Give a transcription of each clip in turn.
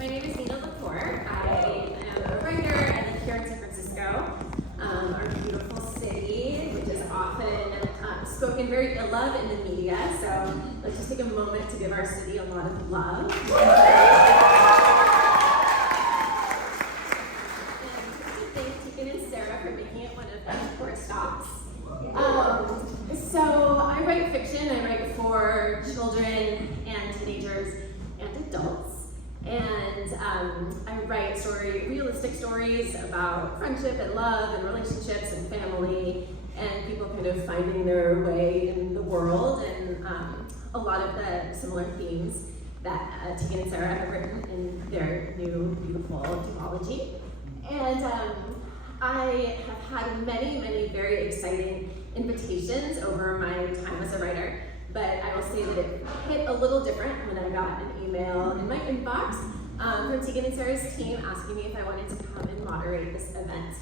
My name is Nina Lacour. I am a writer. I live here in San Francisco, our beautiful city, which is often spoken very ill of in the media. So let's just take a moment to give our city a lot of love. And to thank Tegan and Sara for making it one of the tourist stops. So I write fiction. I write for children and teenagers and adults. And I write realistic stories about friendship and love and relationships and family and people kind of finding their way in the world, and a lot of the similar themes that Tegan and Sara have written in their new beautiful duology. And I have had many very exciting invitations over my time as a writer. But I will say that it hit a little different when I got an email in my inbox from Tegan and Sara's team asking me if I wanted to come and moderate this event.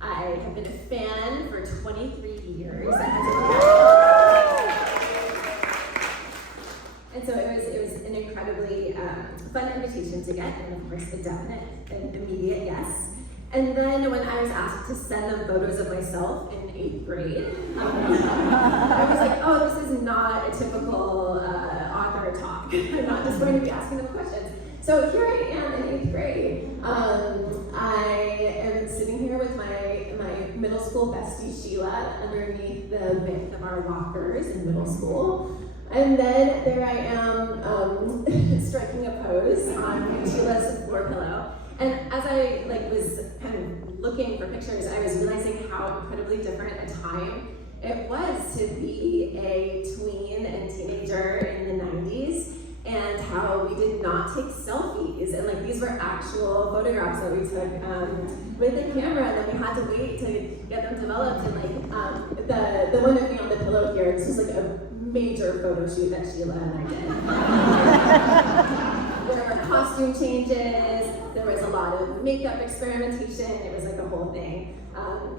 I have been a fan for 23 years. And so it was an incredibly fun invitation to get, and of course a definite and immediate yes. And then when I was asked to send them photos of myself in 8th grade, I was like, oh, this is not a typical author talk. I'm not just going to be asking them questions. So here I am in 8th grade. I am sitting here with my middle school bestie Sheila underneath the bit of our lockers in middle school. And then there I am striking a pose on Sheila's floor pillow. And as I was kind of looking for pictures, I was realizing how incredibly different a time it was to be a tween and teenager in the 90s, and how we did not take selfies. And these were actual photographs that we took with a camera, and then we had to wait to get them developed. And the one of me on the pillow here, this was a major photo shoot that Sheila and I did. There were costume changes, there was a lot of makeup experimentation, it was a whole thing.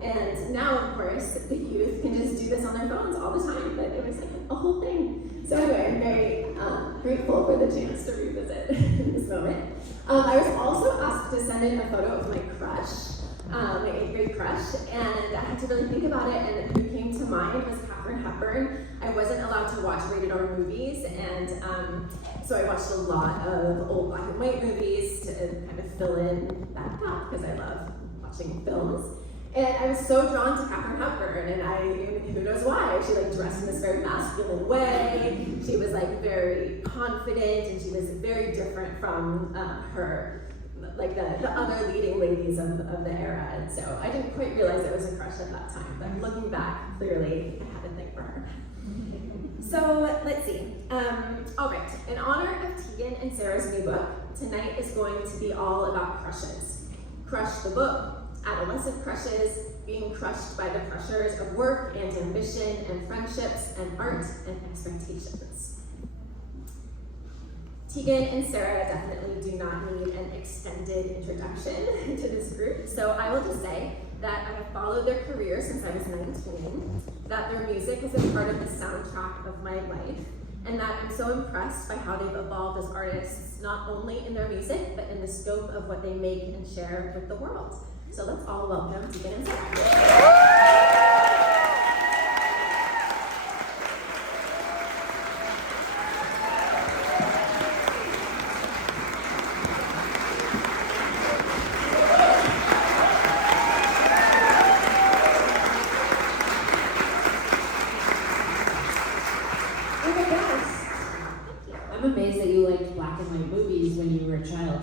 And now, of course, the youth can just do this on their phones all the time, but it was a whole thing. So anyway, I'm very grateful for the chance to revisit this moment. I was also asked to send in a photo of my crush, my 8th grade crush, and I had to really think about it, and who came to mind was Hepburn. I wasn't allowed to watch rated R movies, and so I watched a lot of old black and white movies to kind of fill in that gap, because I love watching films. And I was so drawn to Hepburn, and who knows why? She dressed in this very masculine way. She was very confident, and she was very different from her the other leading ladies of the era. And so I didn't quite realize it was a crush at that time, but looking back, clearly I had a thing for her. So let's see. All right, in honor of Tegan and Sara's new book, tonight is going to be all about crushes. Crush the book, adolescent crushes, being crushed by the pressures of work and ambition and friendships and art and expectations. Tegan and Sara definitely do not need an extended introduction to this group, so I will just say that I have followed their career since I was 19, that their music has been part of the soundtrack of my life, and that I'm so impressed by how they've evolved as artists, not only in their music, but in the scope of what they make and share with the world. So let's all welcome Tegan and Sara.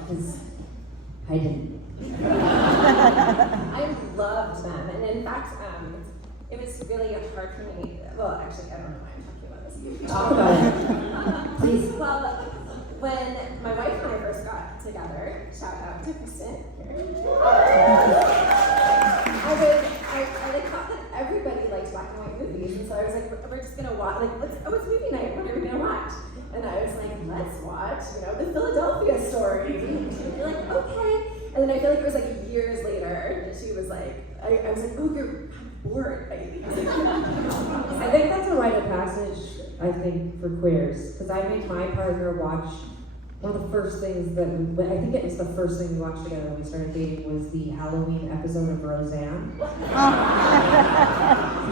Because I didn't. I loved them, and in fact, it was really hard for me. Well, actually, I don't know why I'm talking about this. Talk about it. Please. Well, when my wife and I first got together, shout out to Kristen here. I thought that everybody liked black and white movies, and so I was like, we're just gonna watch. It's movie night. What are we gonna watch? And I was like, let's watch, the Philadelphia Story. And she'd be like, okay. And then I feel like it was years later that she was like, I was like, oh, you're bored by these. I think that's a rite of passage, I think, for queers. Because I made my partner watch one of the first things that I think it was the first thing we watched together when we started dating was the Halloween episode of Roseanne.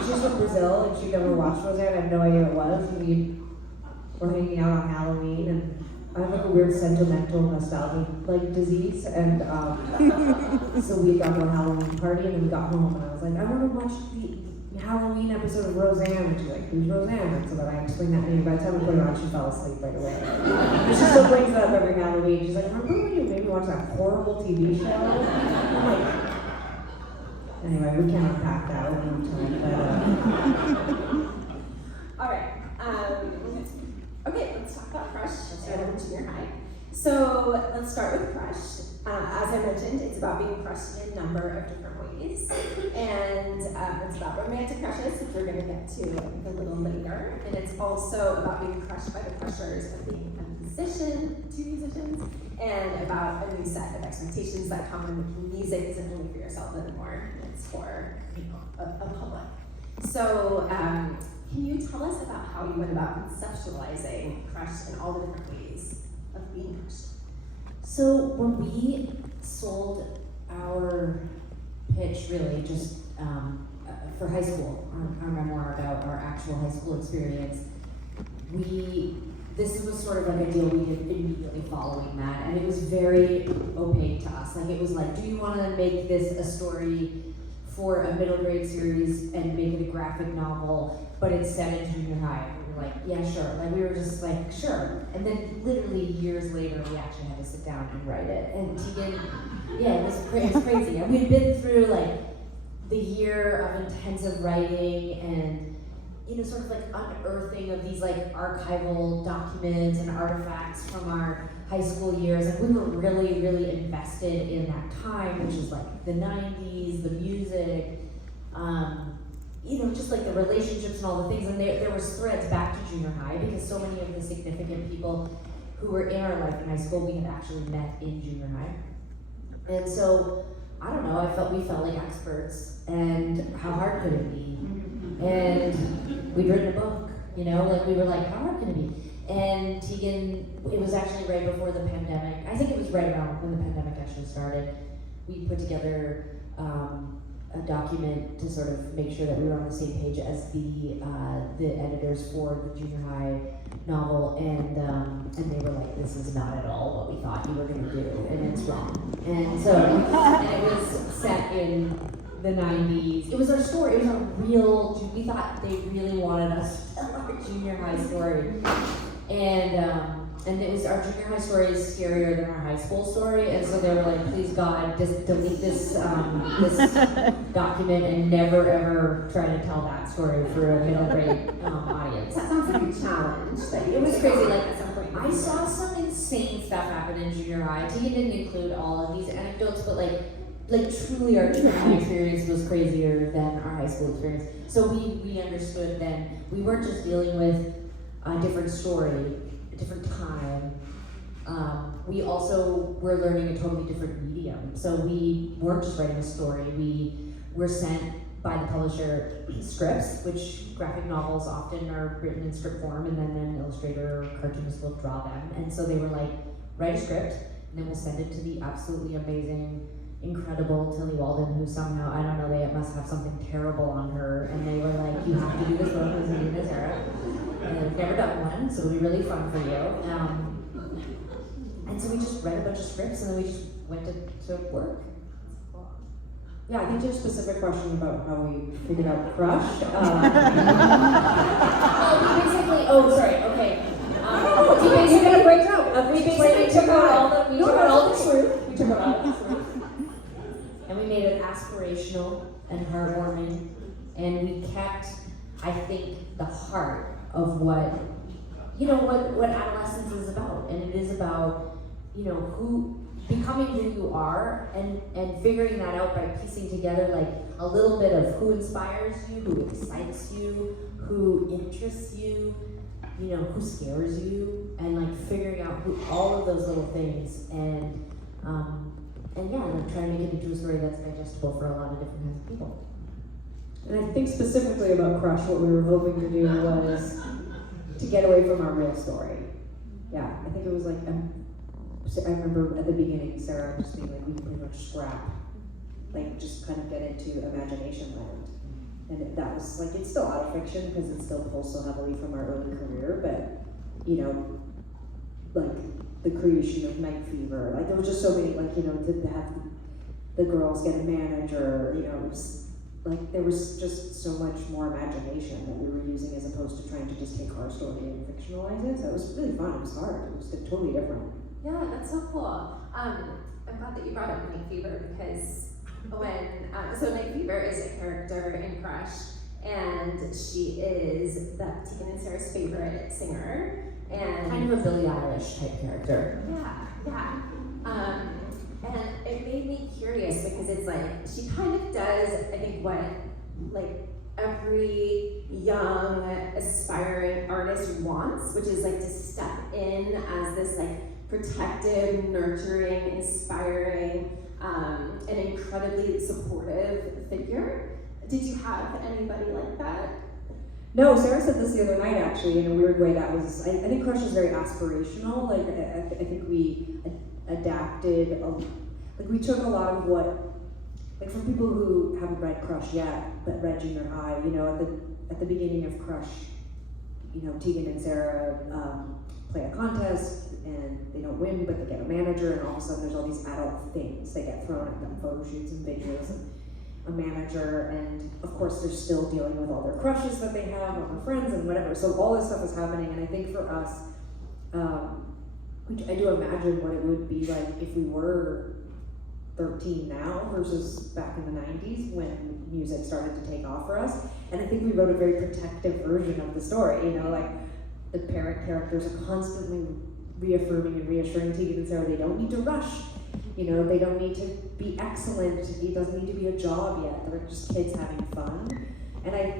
She's from Brazil and she'd never watched Roseanne. I had no idea what it was. And we were hanging out on Halloween, and I have like a weird sentimental nostalgia like disease, and so we got to a Halloween party, and then we got home, and I was like, I want to watch the Halloween episode of Roseanne, and she's like, who's Roseanne? And so then I explained that to her. By the time we put her on, she fell asleep right away. And she still brings that up every Halloween. She's like, remember when you made me watch that horrible TV show? I'm like, anyway, we can't unpack that one time, but All right. Okay, let's talk about Crush. Let's start over junior high. So let's start with Crush. As I mentioned, it's about being crushed in a number of different ways. And it's about romantic crushes, which we're going to get to a little later. And it's also about being crushed by the pressures of being a musician, two musicians, and about a new set of expectations that come when music isn't only for yourself anymore, it's for a public. So can you tell us about how you went about conceptualizing Crush and all the different ways of being crushed? So when we sold our pitch, really just for high school, our memoir about our actual high school experience, this was sort of like a deal we did immediately following that, and it was very opaque to us. Like, it was like, do you want to make this a story for a middle grade series and make it a graphic novel, but it's set in junior high? And we were like, yeah, sure. Like, we were just like, sure. And then literally years later, we actually had to sit down and write it. And Tegan, yeah, it was crazy. And we'd been through like the year of intensive writing and, you know, sort of like unearthing of these like archival documents and artifacts from our high school years. And we were really, really invested in that time, which is like the 90s, the music, you know, just like the relationships and all the things. And there was threads back to junior high because so many of the significant people who were in our life in high school, we had actually met in junior high. And so, I don't know, we felt like experts, and how hard could it be? And we'd written a book, you know, like we were like, how hard can it be? And Tegan, it was actually right before the pandemic. I think it was right around when the pandemic actually started. We put together a document to sort of make sure that we were on the same page as the editors for the junior high novel, and they were like, this is not at all what we thought you were going to do, and it's wrong. And so, and it was set in the 90s. It was our story. It was our real, we thought they really wanted us to tell our junior high story. And it was, our junior high story is scarier than our high school story, and so they were like, please God, just delete this document and never ever try to tell that story for a middle grade audience. That sounds like a challenge. It was crazy. Like, I saw some insane stuff happen in junior high. Tegan didn't include all of these anecdotes, but like truly our junior high experience was crazier than our high school experience. So we understood then we weren't just dealing with a different story, a different time. We also were learning a totally different medium. So we weren't just writing a story. We were sent by the publisher scripts, which graphic novels often are written in script form, and then an illustrator or cartoonist will draw them. And so they were like, write a script, and then we'll send it to the absolutely amazing, incredible Tilly Walden, who somehow, I don't know, they must have something terrible on her, and they were like, you have to do this book with Tegan and Sara. And I've never done one, so it'll be really fun for you. And so we just read a bunch of scripts, and then we just went to work. yeah, I think there's a specific question about how we figured out Crush. We basically, You did a great job. We basically took out all the truth. We took out all the truth. And we made it aspirational and heartwarming, and we kept, I think, the heart of what adolescence is about. And it is about, you know, becoming who you are, and figuring that out by piecing together like a little bit of who inspires you, who excites you, who interests you, you know, who scares you, and like figuring out all of those little things, and yeah, like trying to make it into a story that's digestible for a lot of different kinds of people. And I think specifically about Crush, what we were hoping to do was to get away from our real story. Yeah, I think it was like So I remember at the beginning, Sarah just being like, we can pretty much scrap, like just kind of get into imagination land. And that was like, it's still out of fiction because it still pulls so heavily from our early career, but you know, like the creation of Night Fever, like there was just so many, like, you know, to have the girls get a manager, you know, it was, like there was just so much more imagination that we were using as opposed to trying to just take our story and fictionalize it. So it was really fun, it was hard, it was totally different. Yeah, that's so cool. I'm glad that you brought up Night Fever because when, so Night Fever is a character in Crush, and she is Tegan and Sara's favorite singer, and Kind of a Billie Eilish type character. yeah. And it made me curious because it's like, she kind of does, I think, what, like, every young, aspiring artist wants, which is like to step in as this like protective, nurturing, inspiring, and incredibly supportive figure. Did you have anybody like that? No, Sarah said this the other night actually, in a weird way. That was, I think Crush is very aspirational. Like, I think we adapted, like we took a lot of what, like for people who haven't read Crush yet, but read junior high, you know, at the beginning of Crush, you know, Tegan and Sara play a contest and they don't win, but they get a manager, and all of a sudden there's all these adult things that get thrown at them, photo shoots and videos and a manager, and of course they're still dealing with all their crushes that they have on their friends and whatever. So all this stuff is happening, and I think for us, I do imagine what it would be like if we were 13 now versus back in the 90s when music started to take off for us. And I think we wrote a very protective version of the story, you know, like the parent characters are constantly reaffirming and reassuring Tegan and Sara they don't need to rush, you know, they don't need to be excellent, it doesn't need to be a job yet, they're just kids having fun. And I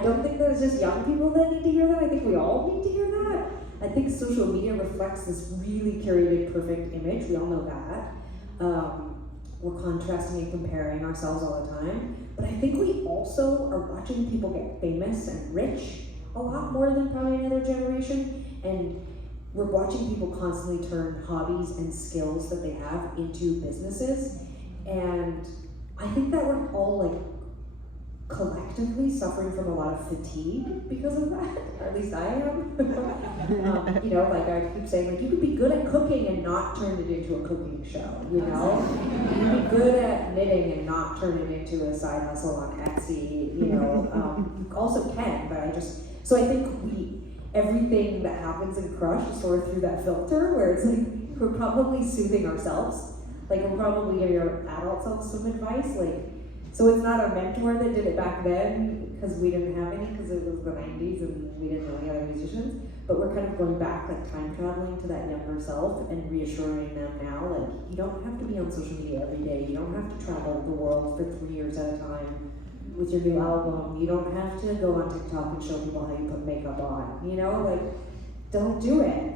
don't think that it's just young people that need to hear that, I think we all need to hear that. I think social media reflects this really curated, perfect image, we all know that. We're contrasting and comparing ourselves all the time, but I think we also are watching people get famous and rich a lot more than probably another generation, and we're watching people constantly turn hobbies and skills that they have into businesses, and I think that we're all like collectively suffering from a lot of fatigue because of that, or at least I am. You know, like I keep saying, like you could be good at cooking and not turn it into a cooking show, you know? You could be good at knitting and not turn it into a side hustle on Etsy, you know? You also can, but so I think everything that happens in Crush is sort of through that filter where it's like, we're probably soothing ourselves. Like we're probably giving our adult selves some advice, like, so it's not a mentor that did it back then because we didn't have any, because it was the 90s and we didn't know any other musicians, but we're kind of going back, like time traveling to that younger self and reassuring them now, like you don't have to be on social media every day, you don't have to travel the world for 3 years at a time with your new album, you don't have to go on TikTok and show people how you put makeup on, you know, like don't do it.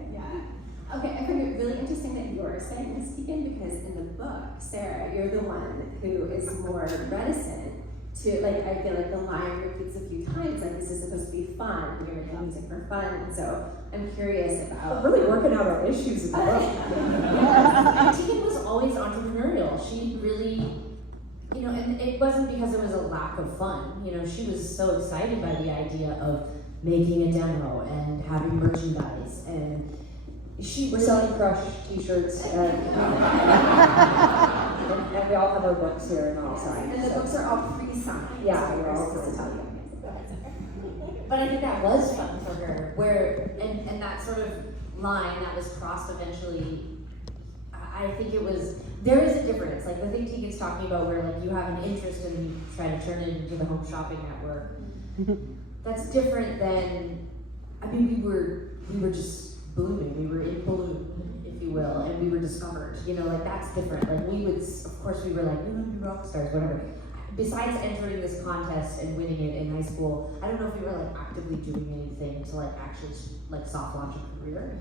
Okay, I find it really interesting that you're saying this, Tegan, because in the book, Sara, you're the one who is more reticent to, like, I feel like the line repeats a few times, like, this is supposed to be fun, you're making music for fun, and so I'm curious about... We're really working out our issues in the book. Tegan was always entrepreneurial. She really, you know, and it wasn't because there was a lack of fun. You know, she was so excited by the idea of making a demo and having merchandise, and We're selling Crush t-shirts, and we all have our books here and all signed. And the books are all pre-signed. Yeah, so we're all supposed to tell pre-signed. you. but I think that was fun for her, and that sort of line that was crossed eventually, I think there is a difference, like the thing Tegan's talking about where like you have an interest and you try to turn it into the home shopping network, that's different than, I mean, we were just blooming, we were in bloom, if you will, and we were discovered, you know, like that's different. Like we would, of course we were like, we want to be rock stars, whatever. Besides entering this contest and winning it in high school, I don't know if we were like actively doing anything to like actually like soft launch a career.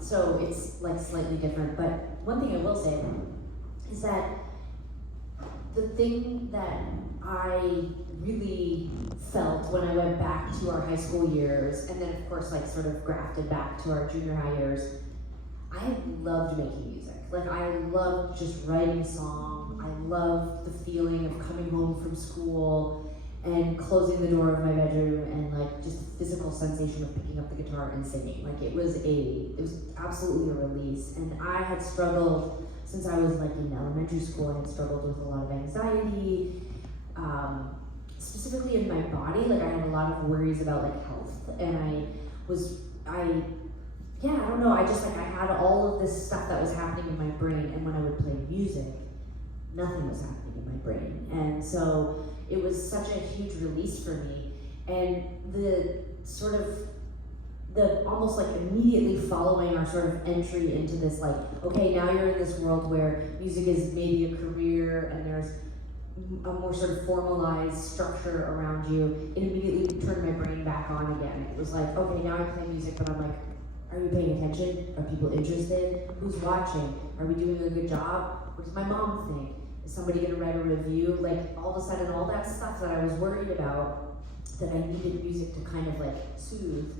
So it's like slightly different, but one thing I will say is that the thing that I really felt when I went back to our high school years, and then of course like sort of grafted back to our junior high years, I loved making music. Like, I loved just writing a song. I loved the feeling of coming home from school and closing the door of my bedroom and like just the physical sensation of picking up the guitar and singing. Like, it was absolutely a release. And I had struggled since I was like in elementary school. I had struggled with a lot of anxiety, specifically in my body. Like, I had a lot of worries about like health, and I don't know, I had all of this stuff that was happening in my brain, and when I would play music, nothing was happening in my brain. And so it was such a huge release for me. And the almost like immediately following our sort of entry into this, like, okay, now you're in this world where music is maybe a career and there's a more sort of formalized structure around you, it immediately turned my brain back on again. It was like, okay, now I play music, but I'm like, are you paying attention? Are people interested? Who's watching? Are we doing a good job? What does my mom think? Is somebody gonna write a review? Like, all of a sudden, all that stuff that I was worried about, that I needed music to kind of like soothe,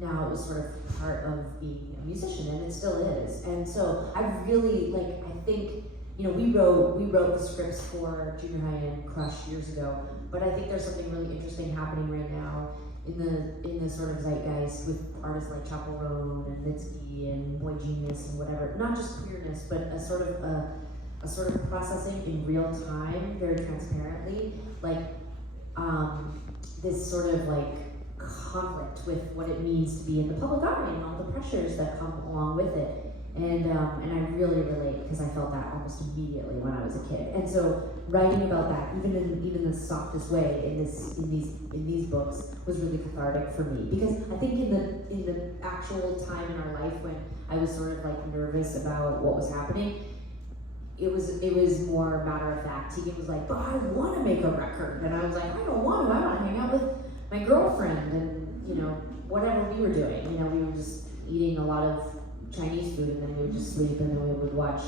now it was sort of part of being a musician, and it still is. And so I really, like, I think, you know, we wrote the scripts for Junior High and Crush years ago, but I think there's something really interesting happening right now in the sort of zeitgeist with artists like Chappell Roan and Mitski and Boy Genius and whatever. Not just queerness, but a sort of processing in real time, very transparently, like this sort of like conflict with what it means to be in the public eye and all the pressures that come along with it. And I really relate, because I felt that almost immediately when I was a kid. And so writing about that, even in the softest way in these books, was really cathartic for me. Because I think in the actual time in our life when I was sort of like nervous about what was happening, it was more matter of fact. Tegan was like, but I want to make a record. And I was like, I don't want to. I want to hang out with my girlfriend and, you know, whatever we were doing. You know, we were just eating a lot of Chinese food, and then we would just sleep, and then we would watch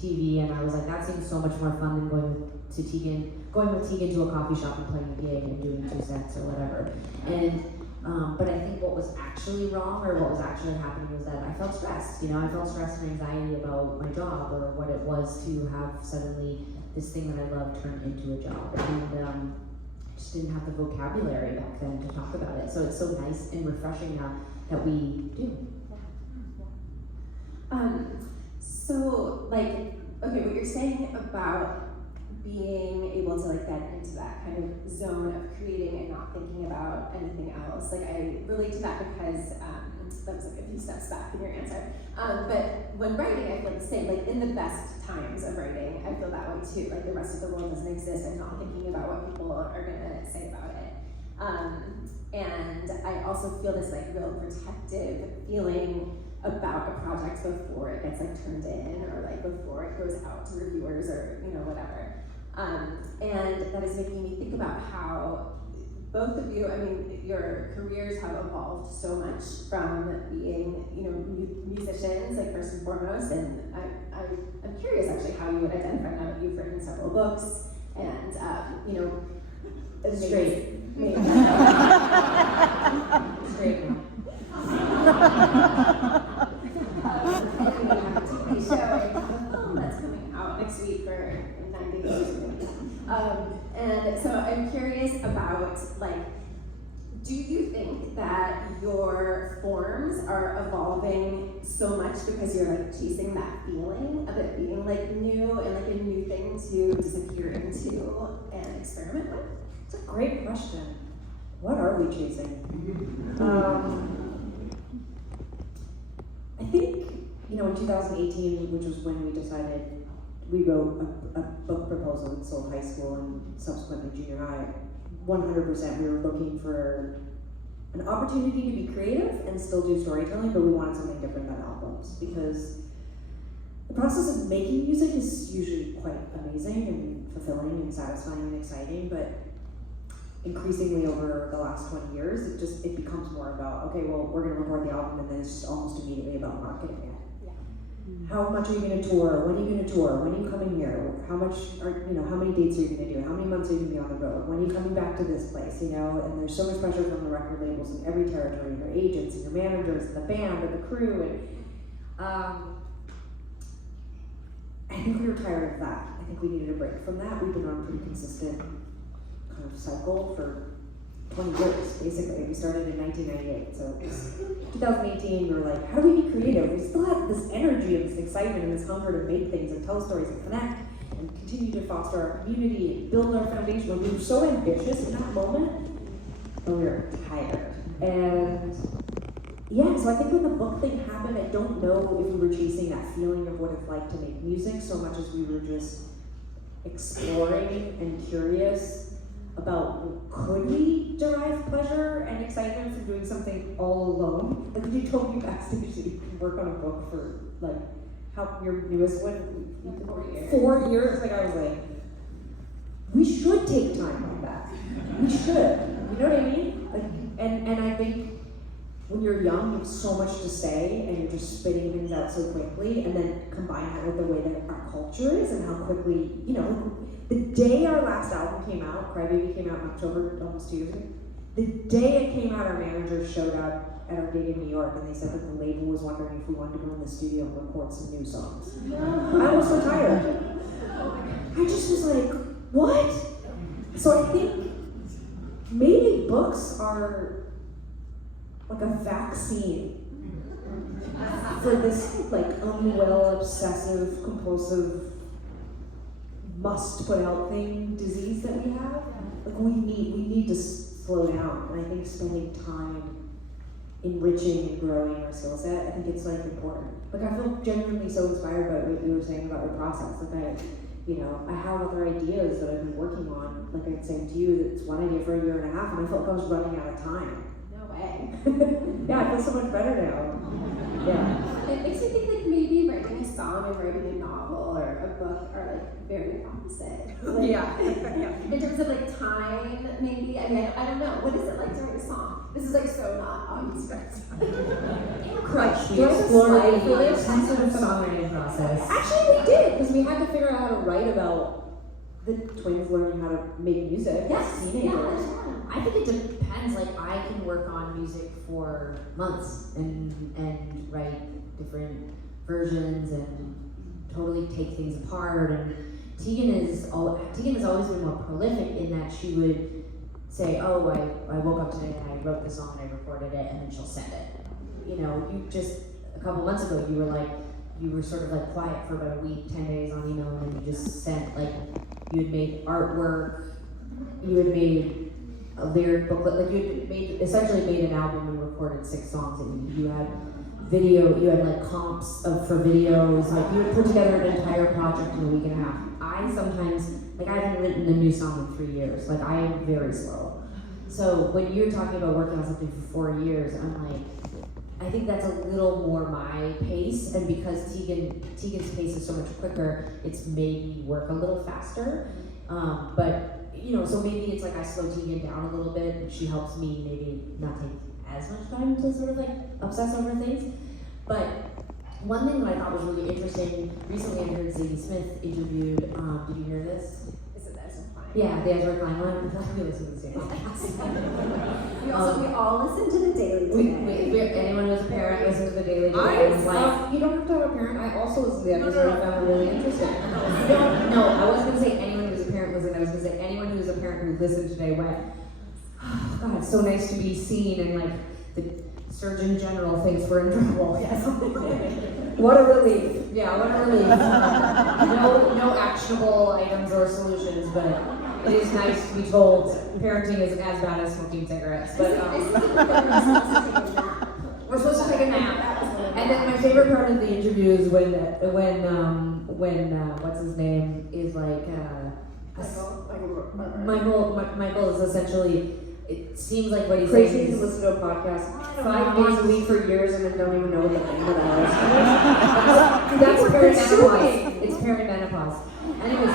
TV. And I was like, that seems so much more fun than going with Tegan to a coffee shop and playing a gig and doing 2 sets or whatever. And but I think what was actually wrong, or what was actually happening, was that I felt stressed. You know, I felt stress and anxiety about my job, or what it was to have suddenly this thing that I loved turned into a job. And I just didn't have the vocabulary back then to talk about it. So it's so nice and refreshing now that we do. So, like, okay, what you're saying about being able to like get into that kind of zone of creating and not thinking about anything else, like, I relate to that because that was like a few steps back in your answer. But when writing, I feel the same. Like, in the best times of writing, I feel that way too. Like, the rest of the world doesn't exist. I'm not thinking about what people are gonna say about it. And I also feel this like real protective feeling about a project before it gets like turned in, or like before it goes out to reviewers, or you know, whatever. And that is making me think about how both of you, I mean, your careers have evolved so much from being, you know, musicians, like, first and foremost. And I'm curious actually how you would identify now that you've written several books and you know, Straight. Straight now. And we have a TV show and a film that's coming out next week for 9 days. And so I'm curious about, like, do you think that your forms are evolving so much because you're like chasing that feeling of it being like new and like a new thing to disappear into and experiment with? It's a great question. What are we chasing? I think, you know, in 2018, which was when we decided, we wrote a book proposal in Seoul High School and subsequently junior high. 100% we were looking for an opportunity to be creative and still do storytelling, but we wanted something different than albums, because the process of making music is usually quite amazing and fulfilling and satisfying and exciting, but increasingly over the last 20 years, it becomes more about, okay, well, we're gonna record the album, and then it's just almost immediately about marketing it. How much are you going to tour? When are you going to tour? When are you coming here? How many dates are you going to do? How many months are you going to be on the road? When are you coming back to this place? You know, and there's so much pressure from the record labels in every territory, and your agents and your managers and the band and the crew, and I think we were tired of that. I think we needed a break from that. We've been on a pretty consistent kind of cycle for 20 years, basically. We started in 1998, so it was 2018, we were like, how do we be creative? We still have this energy and this excitement and this hunger to make things and tell stories and connect and continue to foster our community and build our foundation. And we were so ambitious in that moment, but we were tired. And yeah, so I think when the book thing happened, I don't know if we were chasing that feeling of what it's like to make music so much as we were just exploring and curious about could we derive pleasure and excitement from doing something all alone? Like when you told me backstage that you could work on a book for like how your newest one, 4 years. Like I was like, we should take time like that. We should. You know what I mean? Like, and I think when you're young, you have so much to say and you're just spitting things out so quickly, and then combine that with the way that our culture is and how quickly, you know, the day our last album came out, Crybaby came out in October, almost 2 years ago, the day it came out, our manager showed up at our gig in New York and they said that the label was wondering if we wanted to go in the studio and record some new songs. I was so tired. I just was like, what? So I think maybe books are like a vaccine for this like unwell, obsessive, compulsive, must put out thing disease that we have. Like we need to slow down, and I think spending time enriching and growing our skill set, I think it's like important. Like I feel genuinely so inspired by what you were saying about your process. Like I have other ideas that I've been working on. Like I was saying to you, that it's one idea for a year and a half, and I felt like I was running out of time. Yeah, I feel so much better now. Yeah. It makes me think like maybe writing a song and writing a novel or a book are like very opposite. Like, Yeah. In terms of like time, maybe. I mean, I don't know. What is it like to write a song? This is like so not on script. Crush. We explored for this sensitive songwriting process. Actually, we did, because we had to figure out how to write about the twins learning how to make music. Yes, Teenagers. I think it depends. Like I can work on music for months and write different versions and totally take things apart. And Tegan has always been more prolific in that she would say, "Oh, I woke up today and I wrote the song and I recorded it," and then she'll send it. You know, you just a couple months ago you were sort of like quiet for about a week, 10 days on email, and then you just sent like you had made artwork, you had made a lyric booklet, like you had essentially made an album and recorded 6 songs, and you had video, you had like comps for videos, like you would put together an entire project in a week and a half. I sometimes, like I haven't written a new song in 3 years, like I am very slow. So when you're talking about working on something for 4 years, I'm like, I think that's a little more my pace, and because Tegan's pace is so much quicker, it's made me work a little faster. But you know, so maybe it's like I slow Tegan down a little bit, and she helps me maybe not take as much time to sort of like obsess over things. But one thing that I thought was really interesting, recently I heard Zadie Smith interviewed, did you hear this? Is it Ezra Klein? Yeah, the Ezra Klein one. I thought we listened to the same podcast. We all listen to the Daily today. Anyone who's a parent listens to the Daily today. You don't have to have a parent. I also listen to the episode. I found it really interesting. No, I wasn't going to say anyone who's a parent listened. I was going to say anyone who's a parent who listened today went, oh, God, it's so nice to be seen, and like the Surgeon General thinks we're in trouble. Yes. What a relief. Yeah, what a relief. No actionable items or solutions, but it is nice to be told parenting is as bad as smoking cigarettes. But we're supposed to take a nap. And then my favorite part of the interview is when what's his name is like Michael is essentially. It seems like what he's Crazy saying to is listen to a podcast 5 days a week for years and then don't even know what the name of that is. That's perimenopause. It's perimenopause. Anyways,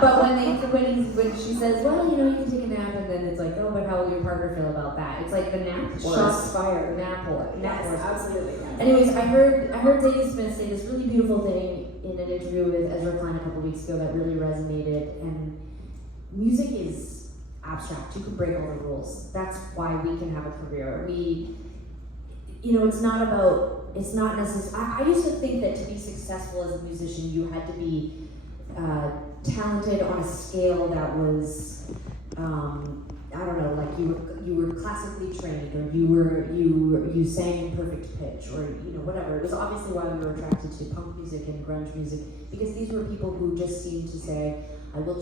but when she says, well, you know, you can take a nap, and then it's like, oh, but how will your partner feel about that? It's like the nap horse. Shots fired. Nap horse. Absolutely. Anyways, I heard Zadie Smith say this really beautiful thing in an interview with Ezra Klein a couple weeks ago that really resonated. And music is abstract. You can break all the rules. That's why we can have a career. You know, it's not about it's not necessary. I used to think that to be successful as a musician, you had to be talented on a scale that was, I don't know, like you were classically trained, or you sang in perfect pitch, or whatever. It was obviously why we were attracted to punk music and grunge music, because these were people who just seemed to say, I will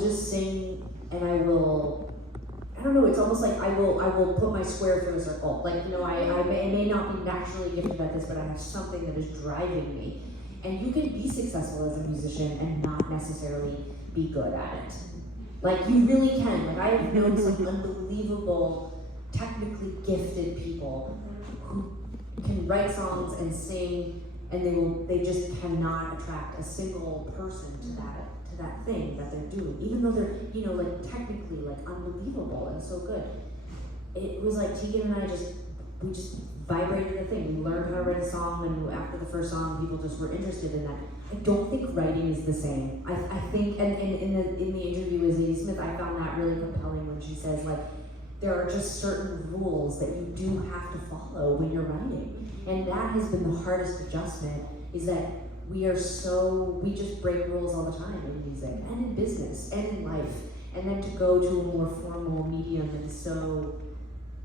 just sing, and I don't know, it's almost like I will put my square through a circle. Like, I may not be naturally gifted at this, but I have something that is driving me. And you can be successful as a musician and not necessarily be good at it. Like, you really can. Like, I have known some unbelievable, technically gifted people who can write songs and sing, and they just cannot attract a single person to that thing that they're doing, even though they're, like, technically, like, unbelievable and so good. It was like Tegan and I we just vibrated the thing. We learned how to write a song, and after the first song, people just were interested in that. I don't think writing is the same. I think, and in the interview with Zadie Smith, I found that really compelling when she says, like, there are just certain rules that you do have to follow when you're writing. And that has been the hardest adjustment, is that we just break rules all the time in music, and in business, and in life. And then to go to a more formal medium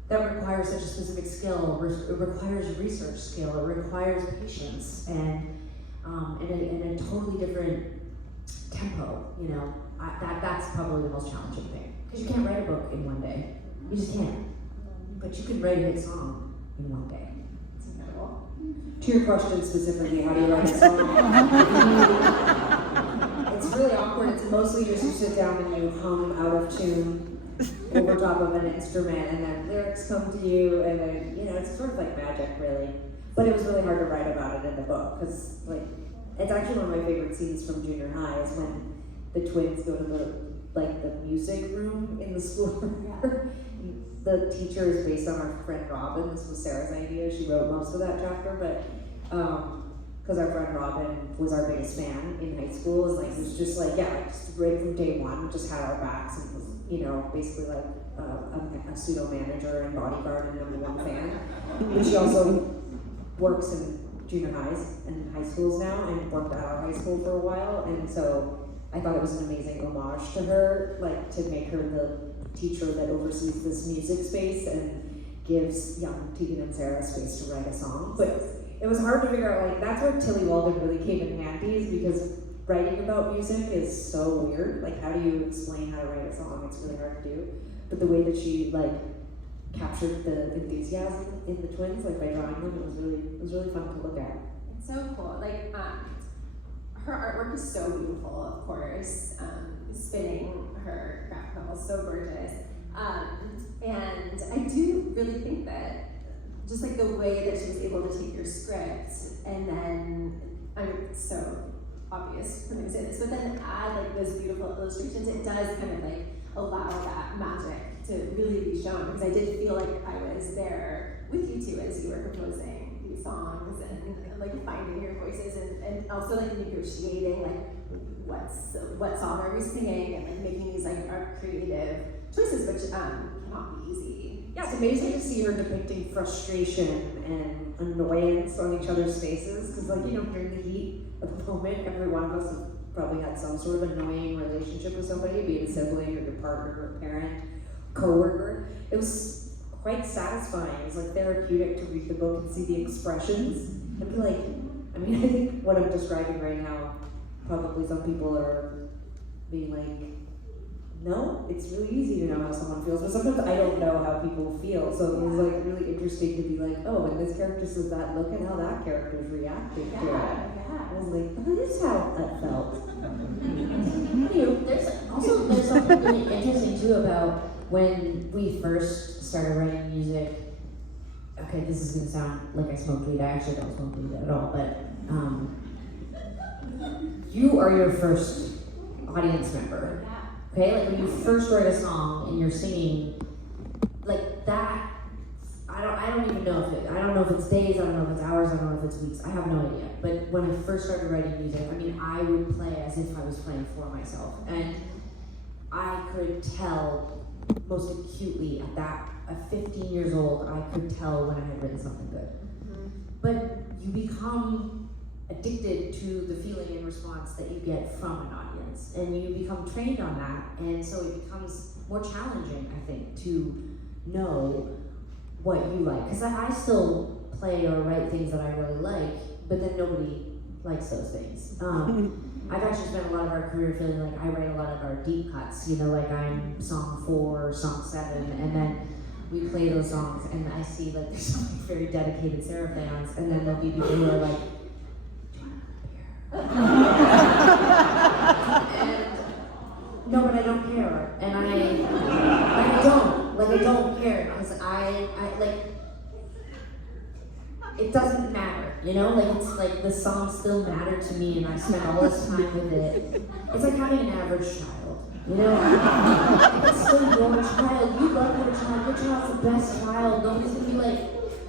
that requires such a specific skill, it requires research skill, it requires patience, and a totally different tempo, that's probably the most challenging thing. Because you can't write a book in one day. You just can't. But you can write a hit song in one day. It's incredible. To your question specifically, how do you write a song? It's really awkward. It's mostly just you sit down and you hum out of tune over top of an instrument, and then lyrics come to you, and then, it's sort of like magic, really. But it was really hard to write about it in the book, because, like, it's actually one of my favorite scenes from junior high is when the twins go to the music room in the school. The teacher is based on our friend Robin. This was Sarah's idea. She wrote most of that chapter, but because our friend Robin was our biggest fan in high school, it was just like, just right from day one, just had our backs, and was, basically like a pseudo manager and bodyguard and #1 fan. But she also works in junior highs and high schools now, and worked at our high school for a while, and so I thought it was an amazing homage to her, like, to make her the teacher that oversees this music space and gives young Tegan and Sara space to write a song. But it was hard to figure out, like, that's where Tilly Walden really came in handy, is because writing about music is so weird. Like, how do you explain how to write a song? It's really hard to do. But the way that she, like, captured the enthusiasm in the twins, like, by drawing them, it was really fun to look at. It's so cool. Like, her artwork is so beautiful, of course. Spinning her graphic novel, so gorgeous. And I do really think that just like the way that she was able to take your script and then, so obvious for me to say this, but then add like those beautiful illustrations, it does kind of like allow that magic to really be shown, because I did feel like I was there with you two as you were composing these songs and like finding your voices, and also like negotiating like what song are we singing, and like making these like creative choices, which cannot be easy. Yeah, it's amazing to see her depicting frustration and annoyance on each other's faces, because like, during the heat of the moment, every one of us has probably had some sort of annoying relationship with somebody, be it a sibling or your partner or parent, coworker. It was quite satisfying. It was like therapeutic to read the book and see the expressions and be like, I think what I'm describing right now, probably some people are being like, no, it's really easy to know how someone feels, but sometimes I don't know how people feel, so it was like really interesting to be like, oh, when this character says that, look at how that character is reacting to it. Yeah. I was like, oh, this is how that felt. There's something really interesting too about when we first started writing music. Okay, this is gonna sound like I smoke weed. I actually don't smoke weed at all, but you are your first audience member. Okay, like when you first write a song and you're singing, like that, I don't even know I don't know if it's days, I don't know if it's hours, I don't know if it's weeks, I have no idea. But when I first started writing music, I would play as if I was playing for myself. And I could tell most acutely at 15 years old, I could tell when I had written something good. but you become addicted to the feeling and response that you get from an audience, and you become trained on that, and so it becomes more challenging, I think, to know what you like. Because I still play or write things that I really like, but then nobody likes those things. I've actually spent a lot of our career feeling like I write a lot of our deep cuts, you know, like I'm song 4 or song 7, and then we play those songs, and I see like there's some very dedicated Sara fans, and then there'll be people who are like, and no, but I don't care, and I don't care, because I like, it doesn't matter, you know, like it's like the songs still matter to me, and I spent all this time with it. It's like having an average child, you know? It's still your child, you love your child's the best child. Nobody's gonna be like,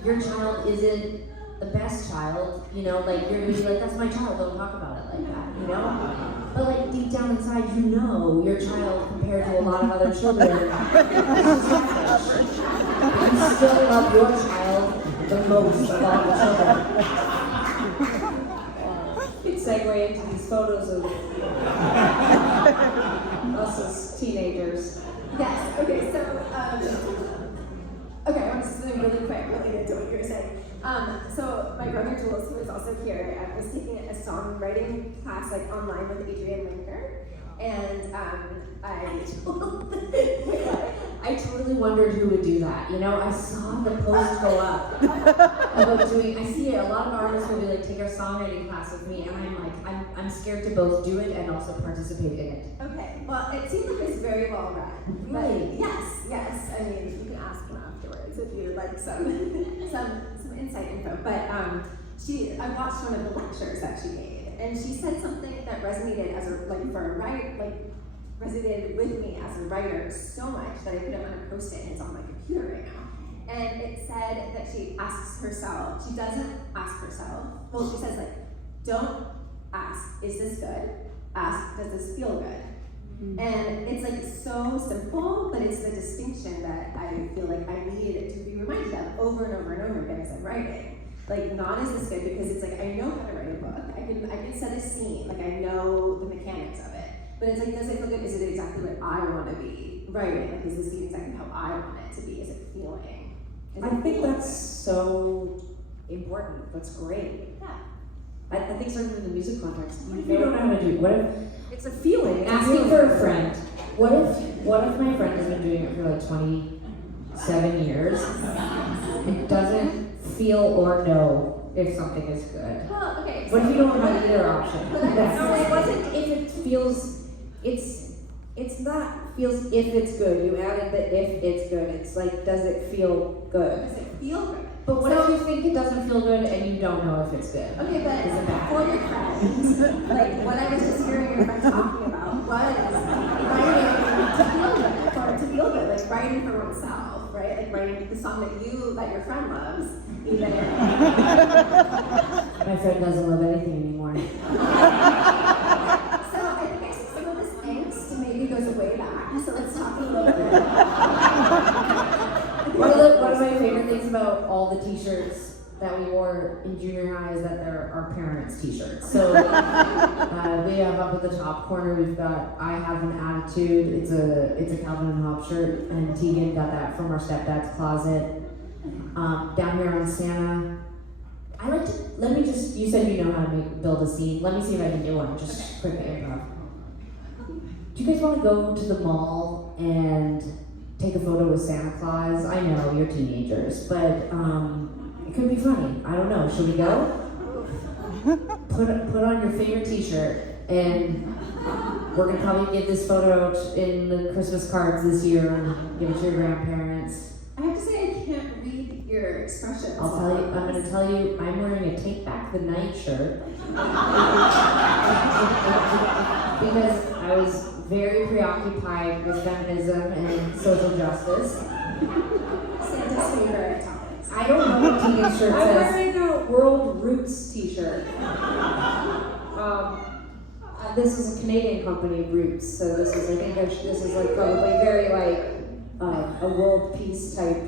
your child isn't the best child, you know, like you're gonna be like, that's my child, don't talk about it like that, you know? But like deep down inside, you know your child compared to a lot of other children is just average. But you still love your child the most of all the children. Could segue into these photos of us as teenagers. Yes, okay, so, okay, I want to say something really quick related to what you were saying. So my brother Jules, who is also here, was taking a songwriting class like online with Adrienne Linker, and I totally wondered who would do that. You know, I saw the post go up about doing. I see it. A lot of artists will be like, take our songwriting class with me, and I'm like, I'm scared to both do it and also participate in it. Okay, well, it seems like it's very well run. Really? Yes. I mean, you can ask him afterwards if you like some inside info. But I watched one of the lectures that she gave, and she said something that resonated resonated with me as a writer so much that I put it on a post-it, and it's on my computer right now. And it said that she asks herself, she doesn't ask herself, well, she says like, don't ask, is this good? Ask, does this feel good? Mm-hmm. And it's like so simple, but it's the distinction that I feel like I need to be reminded of over and over and over again as I'm writing. Like, not is this good, because it's like, I know how to write a book, I can set a scene, like I know the mechanics of it. But it's like, does it feel good? Is it exactly what I want to be writing? Like, is this scene exactly how I want it to be? Is it feeling? I think that's so important. That's great. Yeah. I think certainly in the music context, if you don't know how to do it, what if it's a feeling? Asking for a friend. What if my friend has been doing it for like 27 years and doesn't feel or know if something is good? Well, okay. What if you don't have either option? Well, No, it wasn't if it feels. It's not feels if it's good. You added the if it's good. It's like, does it feel good? Does it feel good? But what if you think it doesn't feel good and you don't know if it's good? Okay, but Is it bad? for your friend, like what I was just hearing your friend talking about was writing to feel good, like writing for oneself, right? Like writing the song that your friend loves, even if My friend doesn't love anything anymore. So I think I see some of this angst maybe goes way back. So let's talk a little bit. One of my favorite things about all the t-shirts that we wore in junior high is that they're our parents' t-shirts. So we have up at the top corner, we've got I Have an Attitude. It's a Calvin and Hobbes shirt, and Tegan got that from our stepdad's closet. Down here on Santa, you said you know how to build a scene. Let me see if I can do one, just quick improv. Do you guys want to go to the mall and take a photo with Santa Claus? I know, you're teenagers, but it could be funny. I don't know, should we go? Put on your favorite t-shirt, and we're gonna probably give this photo out in the Christmas cards this year and give it to your grandparents. I have to say I can't read your expressions. I'm gonna tell you, I'm wearing a Take Back the Night shirt. Because I was very preoccupied with feminism and social justice. Santa's favorite topics. I don't know what Tegan's shirt I'm says. wearing a World Roots t-shirt. This is a Canadian company, Roots, so this is like probably very like a world peace type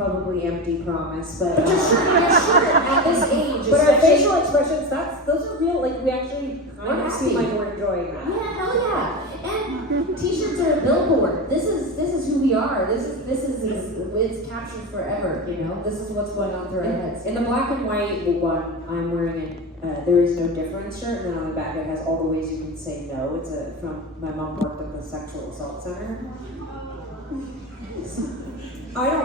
probably empty promise, but But your shirt at this age, but our especially- facial expressions, those are real. Like we actually kind of seem like we're enjoying that. Yeah, hell yeah. And t-shirts are a billboard. This is who we are. This is it's captured forever, you know? This is what's going on through our heads. In the black and white one, I'm wearing it. There is no difference shirt, and then on the back it has all the ways you can say no. It's from my mom worked at the sexual assault center. I don't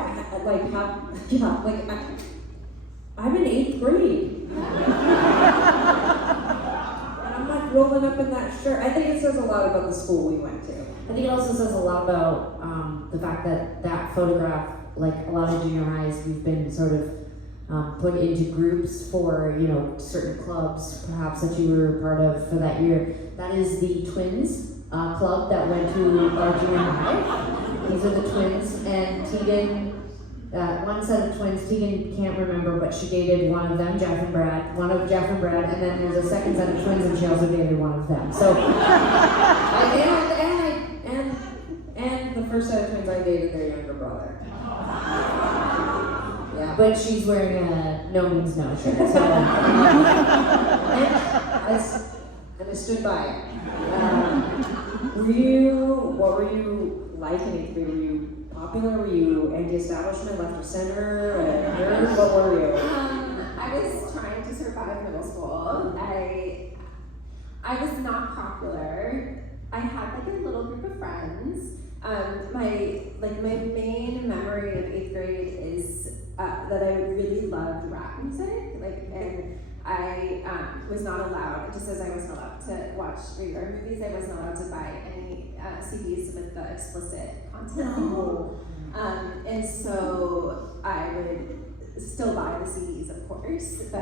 I'm in 8th grade. I'm like rolling up in that shirt. I think it says a lot about the school we went to. I think it also says a lot about the fact that photograph, like a lot of junior highs, we've been sort of put into groups for, you know, certain clubs, perhaps that you were part of for that year. That is the Twins club that went to our junior high. These are the twins, and Tegan, one set of twins, Tegan can't remember, but she dated one of them, Jeff and Brad, and then there's a second set of twins, and she also dated one of them. So, and the first set of twins I dated their younger brother. Yeah. but she's wearing a no means no shirt. So, and I stood by it. What were you like in 8th grade? Were you popular? Were you anti-establishment, left of center, a nerd? What were you? I was trying to survive middle school. I was not popular. I had like a little group of friends. My main memory of 8th grade is that I really loved rap music. And I was not allowed, just as I wasn't allowed to watch regular movies, I wasn't allowed to buy any CDs with the explicit content. No. And so I would still buy the CDs, of course, but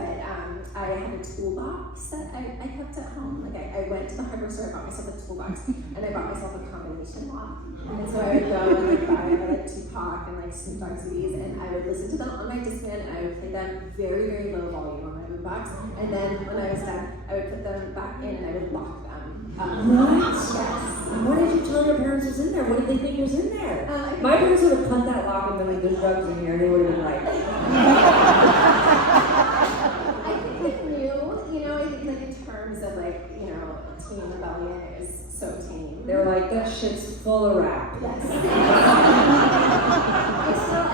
I had a toolbox that I kept at home. Like I went to the hardware store, I bought myself a toolbox, and I bought myself a combination lock. And so I would go and like buy like Tupac and like Snoop Dogg CDs, and I would listen to them on my Discman, and I would play them very, very low volume on my boombox. And then when I was done, I would put them back in and I would lock them. What? Yes. What did you tell your parents was in there? What did they think was in there? I My parents would have cut that lock and been like, there's drugs in here, and they would have been like, I think they knew, I think like in terms of like, teen rebellion, it was so teen. they were like, that shit's full of rap. Yes. I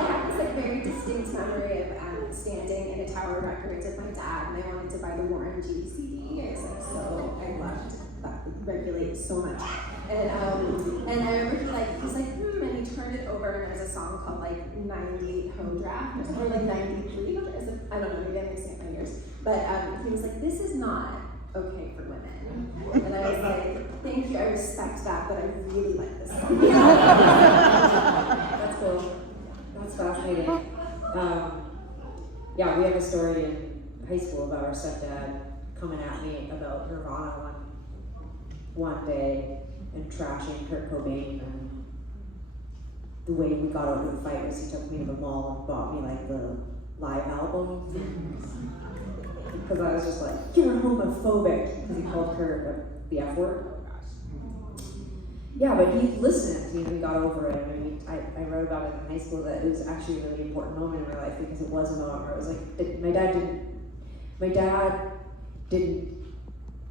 have this like very distinct memory of standing in a Tower of Records with my dad, and I wanted to buy the Warren G CD. I was like, I loved that Regulate so much. And I remember he's like, and he turned it over, and there's a song called like 98 Ho Draft, or like 93, I don't know, maybe I'm mixing up my years. But he was like, this is not okay for women. And I was like, thank you, I respect that, but I really like this song. That's cool. That's fascinating. Yeah, we have a story in high school about our stepdad coming at me about Nirvana one day and trashing Kurt Cobain, and the way we got out of the fight was he took me to the mall and bought me like the live album. Because I was just like, you're homophobic, because he called Kurt the F word. Yeah, but he listened, we got over it. I wrote about it in high school that it was actually a really important moment in my life, because it was a moment where it was like, my dad didn't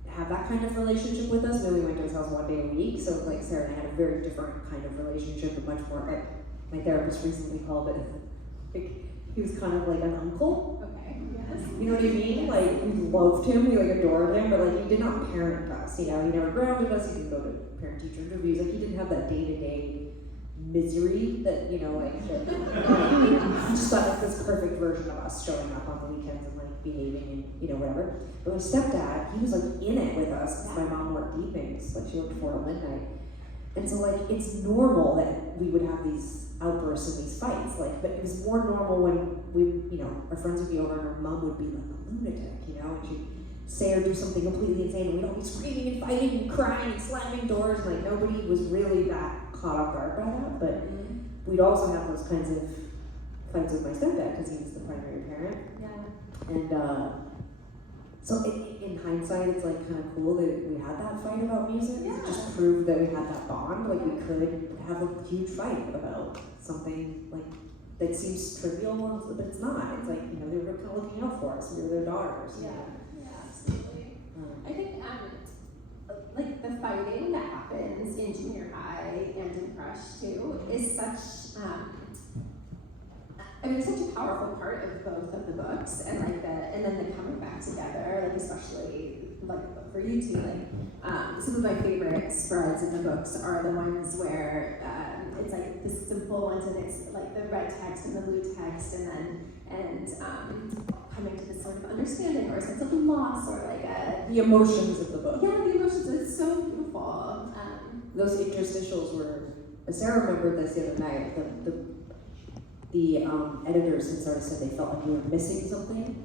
have that kind of relationship with us. We went to his house one day a week, so like Sarah and I had a very different kind of relationship, and much more like, my therapist recently called it, like, he was kind of like an uncle. Okay, yes. You know what I mean? Like, we loved him, we like adored him, but like he did not parent us, he never grounded us, he didn't go to parent-teacher interviews, like he didn't have that day-to-day misery that, just got like this perfect version of us showing up on the weekends and like behaving and whatever. But my stepdad, he was like in it with us, because my mom worked evenings, like she worked 4 till midnight. And so like, it's normal that we would have these outbursts and these fights, like, but it was more normal when our friends would be over and our mom would be like a lunatic, and she'd say or do something completely insane, and we'd all be screaming and fighting and crying and slamming doors, and like nobody was really that caught off guard by that, but we'd also have those kinds of fights with my stepdad, because he was the primary parent. Yeah. And so in hindsight, it's like kind of cool that we had that fight about music. Yeah. It just proved that we had that bond. Like we could have a huge fight about something like that seems trivial, but it's not. It's like, you know, they were kind of looking out for us. We were their daughters. Yeah, absolutely. I think like the fighting that happens in junior high and in Crush too is such such a powerful part of both of the books, and like and then the coming back together, like especially like for you two, like some of my favorite spreads in the books are the ones where it's like the simple ones, and it's like the red text and the blue text, and coming to this sort of understanding or a sense of loss, or like the emotions of the book. Yeah, the emotions. It's so beautiful. Those interstitials were. Sarah remembered this the other night. The editors had sort of said they felt like we were missing something,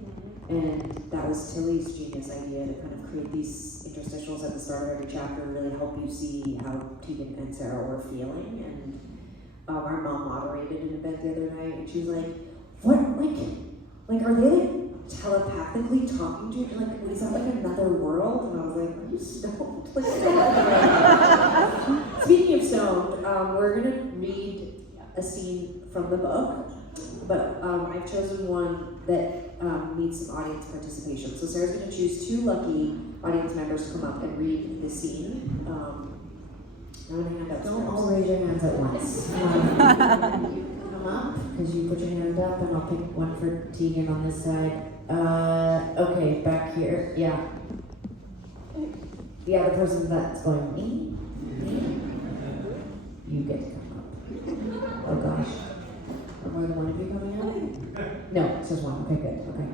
and that was Tilly's genius idea to kind of create these interstitials at the start of every chapter, really help you see how Tegan and Sara were feeling. And our mom moderated an event the other night, and she was like, "What? Like, are they like telepathically talking to you? Like, is that like another world?" And I was like, "Are you stoned?" Like, speaking of stoned, we're gonna read a scene from the book, but I've chosen one that needs some audience participation. So Sarah's going to choose 2 lucky audience members to come up and read the scene. I'm going to hand out Don't all scripts. raise your hands at once. You come up, because you put your hand up, and I'll pick one for Tegan on this side. Okay, back here. Yeah. Yeah, the person that's going, me. You get to come up. Oh gosh. Are more than one of you coming out? No, it's just one. Okay, good. Okay.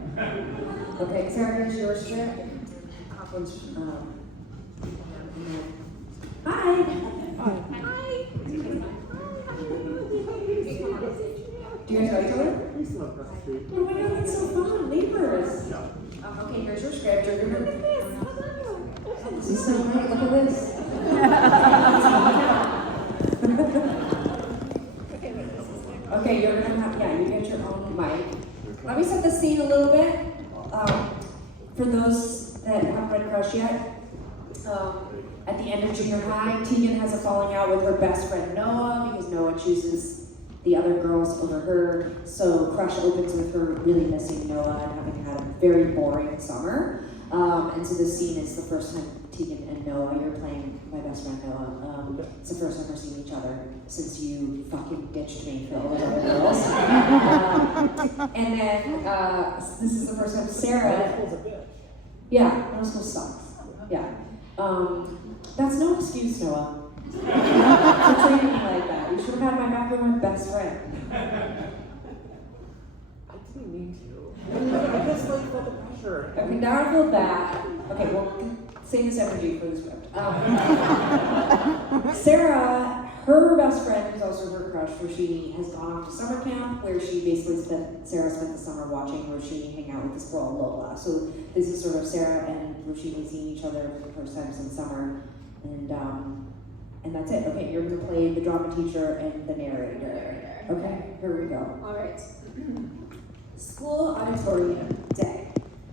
Okay, Sarah, here's your script. Couplin's, Hi. Hi. do you guys know each other? We used to live across the street. Oh my god, that's so fun. Neighbors. Okay, here's your script. You're gonna... This is so great. Look at this. Okay, you're gonna have, you get your own mic. Let me set the scene a little bit. For those that haven't read Crush yet, at the end of junior high, Tegan has a falling out with her best friend Noah because Noah chooses the other girls over her. So Crush opens with her really missing Noah and having had a very boring summer. And so this scene is the first time Tegan and Noah, you're playing my best friend Noah. It's the first time we're seeing each other since you fucking ditched me for all the other girls. And then this is the first time Sara. Yeah, middle school sucks. Yeah. That's no excuse, Noah. For treating me like that. You should have had my back with my best friend. I didn't mean to. I just like felt the pressure. Okay, now I feel bad. Okay, well, save this energy for the script. Sarah, her best friend, who's also her crush, Roshini, has gone off to summer camp where Sarah spent the summer watching Roshini hang out with this girl, Lola. So this is sort of Sarah and Roshini seeing each other for the first time since summer. And that's it. Okay, you're gonna play the drama teacher and the narrator. Okay, here we go. All right. School auditorium day.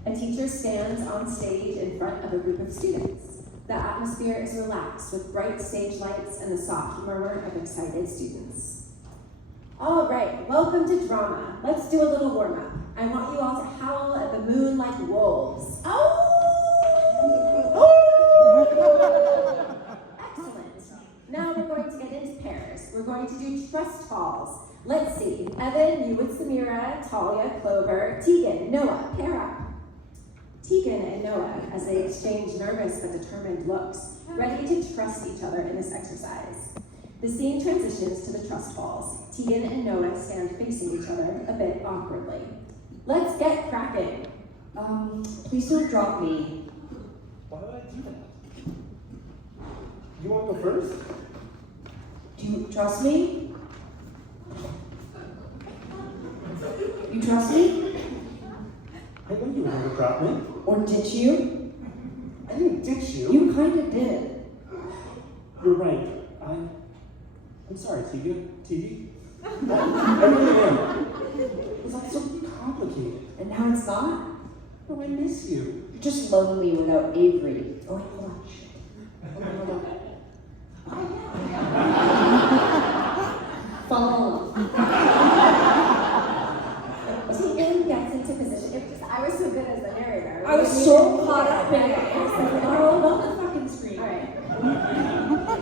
A teacher stands on stage in front of a group of students. The atmosphere is relaxed with bright stage lights and the soft murmur of excited students. All right, welcome to drama. Let's do a little warm-up. I want you all to howl at the moon like wolves. Oh! Excellent. Now we're going to get into pairs. We're going to do trust falls. Let's see. Evan, you with Samira, Talia, Clover, Tegan, Noah, pair up. Tegan and Noah, as they exchange nervous but determined looks, ready to trust each other in this exercise. The scene transitions to the trust falls. Tegan and Noah stand facing each other a bit awkwardly. Let's get cracking. Please don't drop me. Why would I do that? You want to go first? Do you trust me? You trust me? I know you were going to drop me. Or ditch you? I didn't ditch you. You kinda did. You're right. I'm sorry, Tegan. Tegan? I really am. It's like so complicated. And now it's not? No, I miss you. You're just lonely without Avery. Oh, wait, hold on. Shit. Hold on. Follow along. so caught up in it. I was like, oh, on the fucking screen. Alright.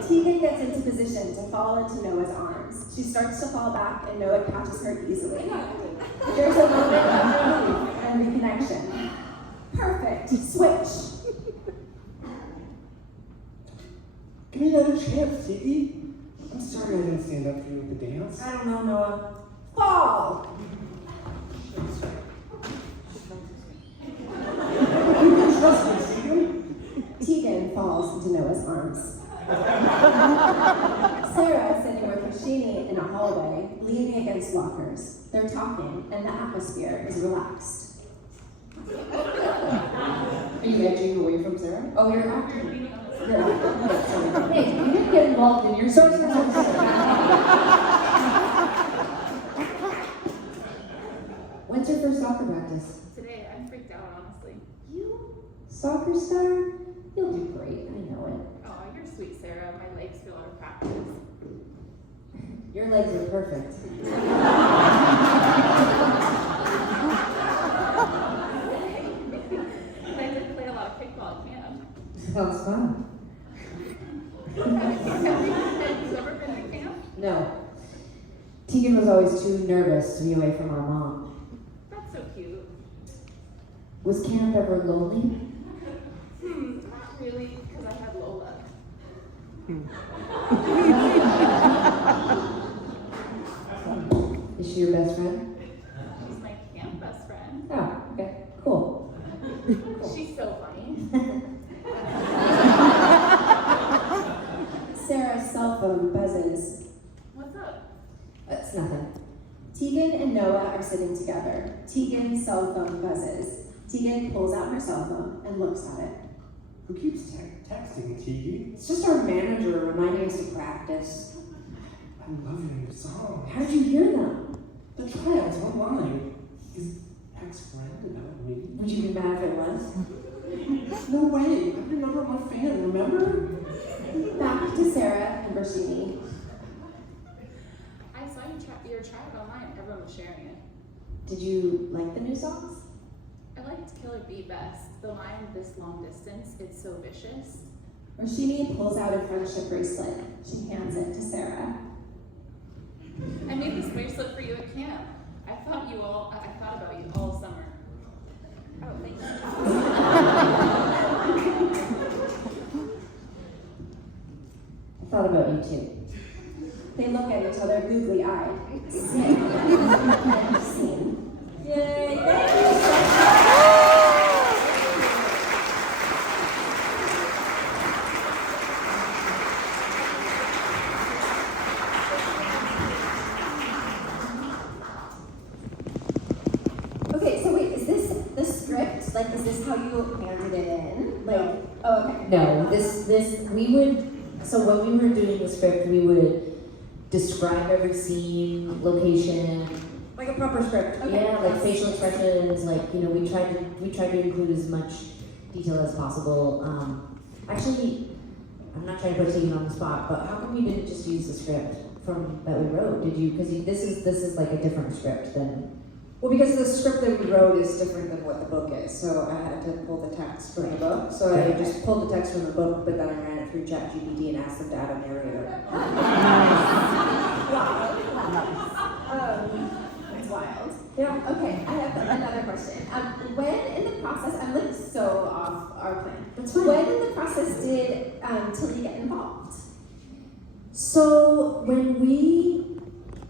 Tegan gets into position to fall into Noah's arms. She starts to fall back and Noah catches her easily. There's a moment of relief and reconnection. Perfect. Switch. Give me another chance, Tiggy. I'm sorry I didn't stand up for you at the dance. I don't know, Noah. Fall. Trust me, Tegan. Tegan falls into Noah's arms. Sarah is sitting with Rashini in a hallway, leaning against lockers. They're talking, and the atmosphere is relaxed. Are you edging away from Sarah? Oh, you're acting. You're acting. Hey, you didn't get involved in your story. When's your first soccer practice? Today, I'm freaked out, honestly. You? Soccer star? You'll do great, I know it. Oh, you're sweet, Sarah. My legs feel out of practice. Your legs are perfect. I did play a lot of kickball at camp. Sounds fun. Have you ever been at camp? No. Tegan was always too nervous to be away from our mom. That's so cute. Was camp ever lonely? Not really, because I had Lola. Is she your best friend? She's my camp best friend. Oh, okay, cool. She's so funny. Sarah's cell phone buzzes. What's up? It's nothing. Tegan and Noah are sitting together. Tegan's cell phone buzzes. Tegan pulls out her cell phone and looks at it. Who keeps texting, Tiggy? It's just our manager reminding us to practice. I love your new song. How did you hear them? The tryouts online. His ex-friend about me. Would you be mad if it was? No way. I'm your number one fan, remember? Back to Sarah and Rashini. I saw your tryout online. Everyone was sharing it. Did you like the new songs? I liked Killer Bee best. The line, "This long distance, it's so vicious." Rashini pulls out a friendship bracelet. She hands it to Sarah. I made this bracelet for you at camp. I thought about you all summer. Oh, thank you. I thought about you too. They look at each other googly-eyed. Sick. Scene. Yay! Thank you. Okay, so wait, is this the script? Like, is this how you handed it in? Like, oh, okay. No, we would, so when we were doing the script, we would describe every scene, location, Like a proper script. Okay. yeah, like facial expressions, like, you know, we tried to include as much detail as possible. Actually, I'm not trying to put Tegan on the spot, but how come you didn't just use the script that we wrote? Did you, because this is like a different script than. Well, because the script that we wrote is different than what the book is, so I had to pull the text from the book. So I just pulled the text from the book, but then I ran it through ChatGPT and asked them to add a narrator. It's wild. Yeah. Okay, I have another question. When in the process, I'm like so off our plan. That's fine. When in the process did Tilly get involved? So when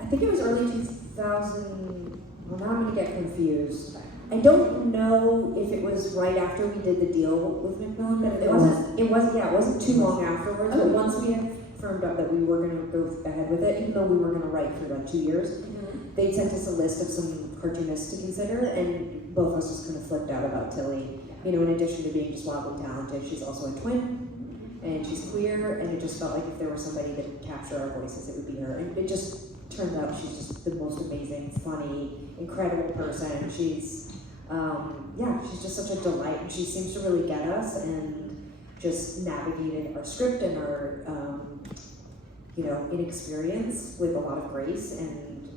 I think it was early 2000. Well, now I'm gonna get confused. I don't know if it was right after we did the deal with Macmillan, but it wasn't too long afterwards. But once we had firmed up that we were gonna go ahead with it, even though we were gonna write for like 2 years, they sent us a list of some cartoonists to consider, and both of us just kind of flipped out about Tilly. You know, in addition to being just wildly talented, she's also a twin, and she's queer, and it just felt like if there was somebody that could capture our voices, it would be her. And it just turned out she's just the most amazing, funny, incredible person. She's just such a delight, and she seems to really get us and just navigated our script and our inexperience with a lot of grace, and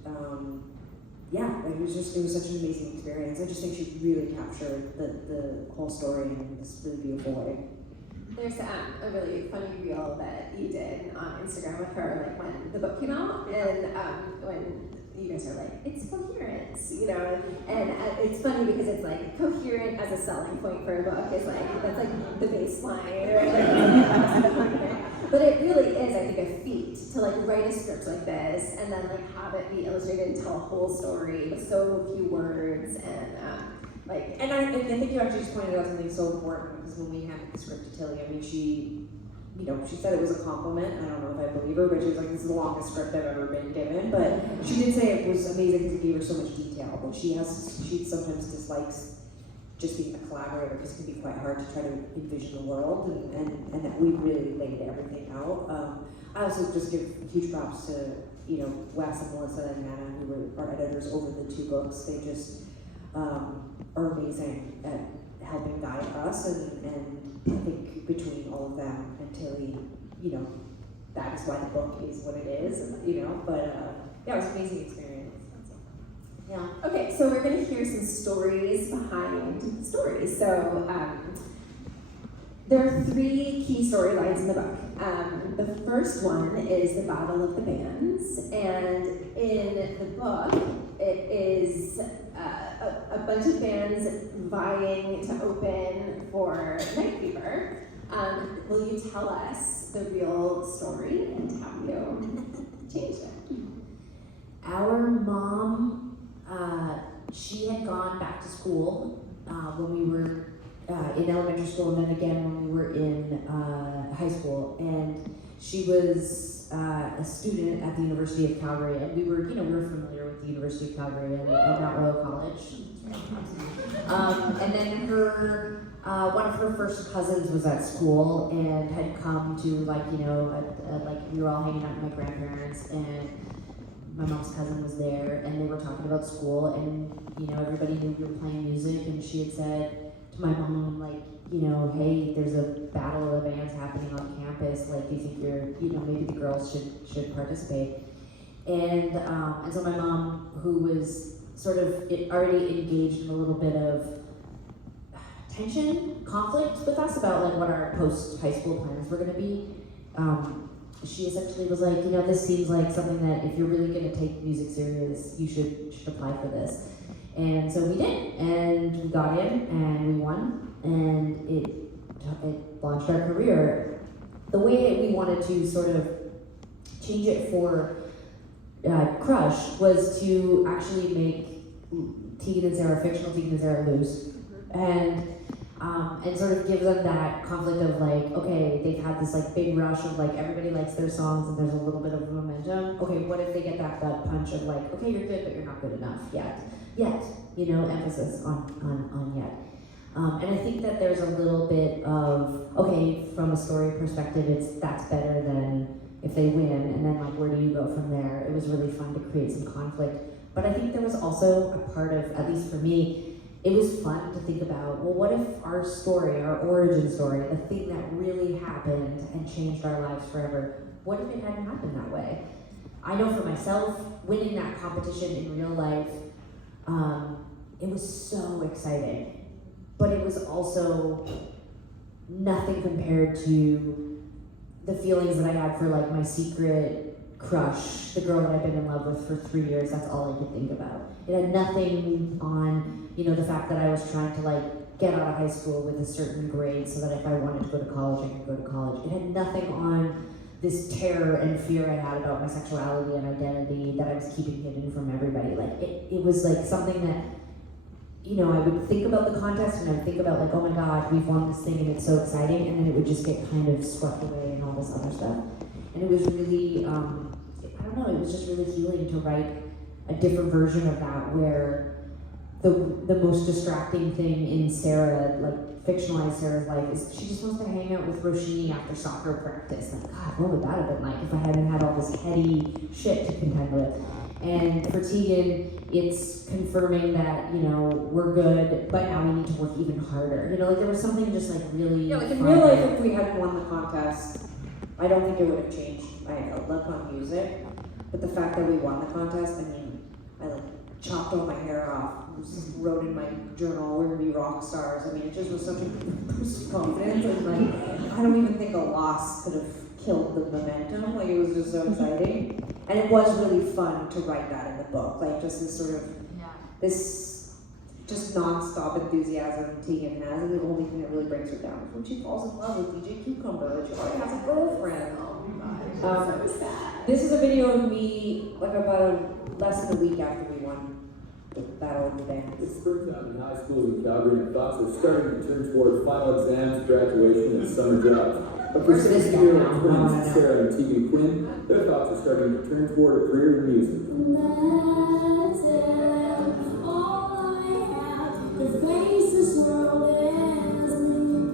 yeah, like it was such an amazing experience. I just think she really captured the whole story in this really beautiful way. There's a really funny reel that you did on Instagram with her, like when the book came out, and when you guys are like, it's coherence, you know, and it's funny because it's like coherent as a selling point for a book is like, that's like the baseline, right? But it really is, I think, a feat to like write a script like this and then like have it be illustrated and tell a whole story with so few words and And I think you actually just pointed out something so important because when we handed the script to Tilly, I mean, she said it was a compliment. I don't know if I believe her, but she was like, this is the longest script I've ever been given. But she did say it was amazing because it gave her so much detail. But she sometimes dislikes just being a collaborator because it can be quite hard to try to envision the world and that we really laid everything out. I also just give huge props to, Wes and Melissa and Hannah, who were our editors over the 2 books. They just are amazing at helping guide us, and I think between all of them and Tilly, that is why the book is what it is, but yeah, it was an amazing experience. yeah. Okay, so we're gonna hear some stories behind stories. So there are 3 key storylines in the book. The first one is the Battle of the Bands, and in the book, it is a bunch of bands vying to open for Night Fever. Will you tell us the real story and how you changed it? Our mom, she had gone back to school when we were in elementary school, and then again when we were in high school, and she was a student at the University of Calgary, and we were familiar with the University of Calgary and Mount Royal College. And then one of her first cousins was at school and had come to we were all hanging out with my grandparents, and my mom's cousin was there, and they were talking about school, and everybody knew we were playing music, and she had said to my mom, hey, there's a battle of the bands happening on campus, do you think maybe the girls should participate? And so my mom, who was sort of already engaged in a little bit of tension, conflict with us about what our post-high school plans were gonna be, she essentially was like, this seems like something that if you're really gonna take music serious, you should apply for this. And so we did, and we got in, and we won, and it launched our career. The way we wanted to sort of change it for Crush was to actually make Tegan and Sara, fictional Tegan and Sara, lose, and sort of give them that conflict of okay, they've had this big rush of everybody likes their songs and there's a little bit of momentum. Okay, what if they get that gut punch of okay, you're good, but you're not good enough yet, emphasis on yet. And I think that there's a little bit of, okay, from a story perspective, that's better than if they win, and then where do you go from there? It was really fun to create some conflict. But I think there was also a part of, at least for me, it was fun to think about, well, what if our story, our origin story, the thing that really happened and changed our lives forever, what if it hadn't happened that way? I know for myself, winning that competition in real life, it was so exciting. But it was also nothing compared to the feelings that I had for my secret crush, the girl that I've been in love with for 3 years. That's all I could think about. It had nothing on, the fact that I was trying to get out of high school with a certain grade so that if I wanted to go to college, I could go to college. It had nothing on this terror and fear I had about my sexuality and identity that I was keeping hidden from everybody. It was something that, I would think about the contest and I'd think about oh my God, we've won this thing and it's so exciting, and then it would just get kind of swept away and all this other stuff. And it was really, it was just really healing to write a different version of that where the most distracting thing in Sara, fictionalized Sara's life, is she just wants to hang out with Roshini after soccer practice. God, what would that have been like if I hadn't had all this heady shit to contend with? And for Tegan, it's confirming that, we're good, but now we need to work even harder. There was something just really... Yeah, in real life, if we hadn't won the contest, I don't think it would have changed my outlook on music. But the fact that we won the contest, I chopped all my hair off, wrote in my journal, we're gonna be rock stars. I mean, it just was such a boost of confidence, and like, I don't even think a loss could have killed the momentum. Like, it was just so exciting. And it was really fun to write that in the book, like just this sort of, this just non-stop enthusiasm Tegan has, and the only thing that really breaks her down is when she falls in love with DJ Cucumber, and she already has a girlfriend. So sad. This is a video of me, like about less than a week after we won the Battle of the Bands. It's springtime in high schools in Calgary, and thoughts are starting to turn toward final exams, graduation, and summer jobs. But for Where's this 16-year-old going now? twins, Sara and Tegan Quinn, their thoughts are starting to turn toward a career in music.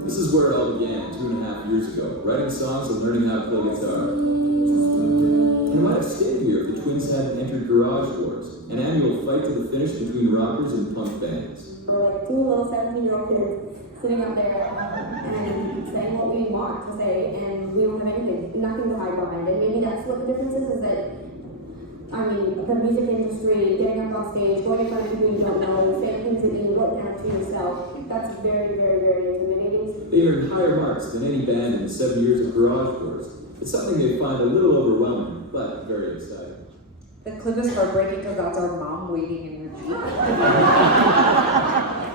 This is where it all began 2.5 years ago, writing songs and learning how to play guitar. And it might have stayed here if the twins hadn't entered Garage Wars, an annual fight to the finish between rockers and punk bands. We're like two little 17-year-old kids sitting out there and saying what we want to say, and we don't have anything, nothing to hide behind. And maybe that's what the difference is that, I mean, the music industry, getting up on stage, going in front of people you don't know, saying things that you wrote down to yourself, that's very, very, very intimidating. They earned higher marks than any band in the 7 years of Garage Wars. It's something they find a little overwhelming, but very exciting. The clip is heartbreaking because that's our mom waiting in her Jeep.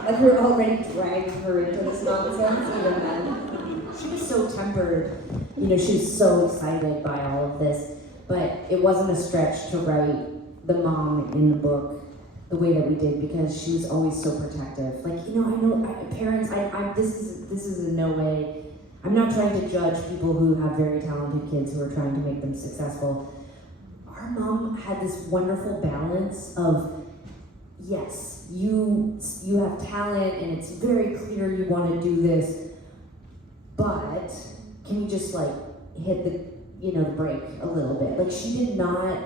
Like, we're already dragging her into this nonsense, even then. She was so tempered, you know, she was so excited by all of this, but it wasn't a stretch to write the mom in the book the way that we did, because she was always so protective. Like, you know, parents, this is in no way, I'm not trying to judge people who have very talented kids who are trying to make them successful. Our mom had this wonderful balance of, yes, you have talent and it's very clear you want to do this, but can you just like hit the, you know, the brake a little bit? Like, she did not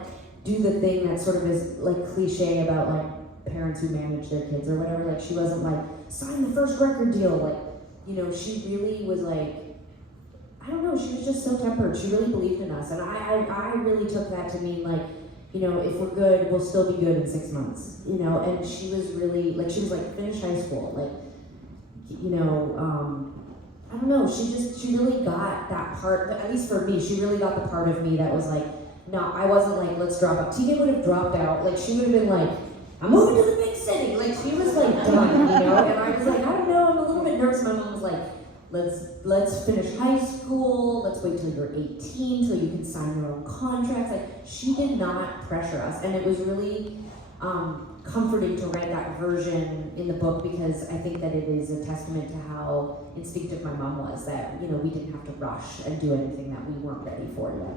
do the thing that sort of is like cliche about like parents who manage their kids or whatever. Like, she wasn't like, sign the first record deal. Like, you know, she really was like, I don't know, she was just so tempered. She really believed in us. And I really took that to mean like, you know, if we're good, we'll still be good in 6 months, you know. And she was really, like, she was like, finish high school, like, you know, I don't know, she really got that part, but at least for me, she really got the part of me that was like, no, I wasn't like, let's drop out. Tegan would have dropped out, like, she would have been like, I'm moving to the big city, like, she was like done, you know. And I was like, I don't know, I'm a little bit nervous. My mom was like, let's finish high school, let's wait till you're 18, till you can sign your own contracts. Like, she did not pressure us, and it was really comforting to write that version in the book, because I think that it is a testament to how instinctive my mom was, that, you know, we didn't have to rush and do anything that we weren't ready for yet.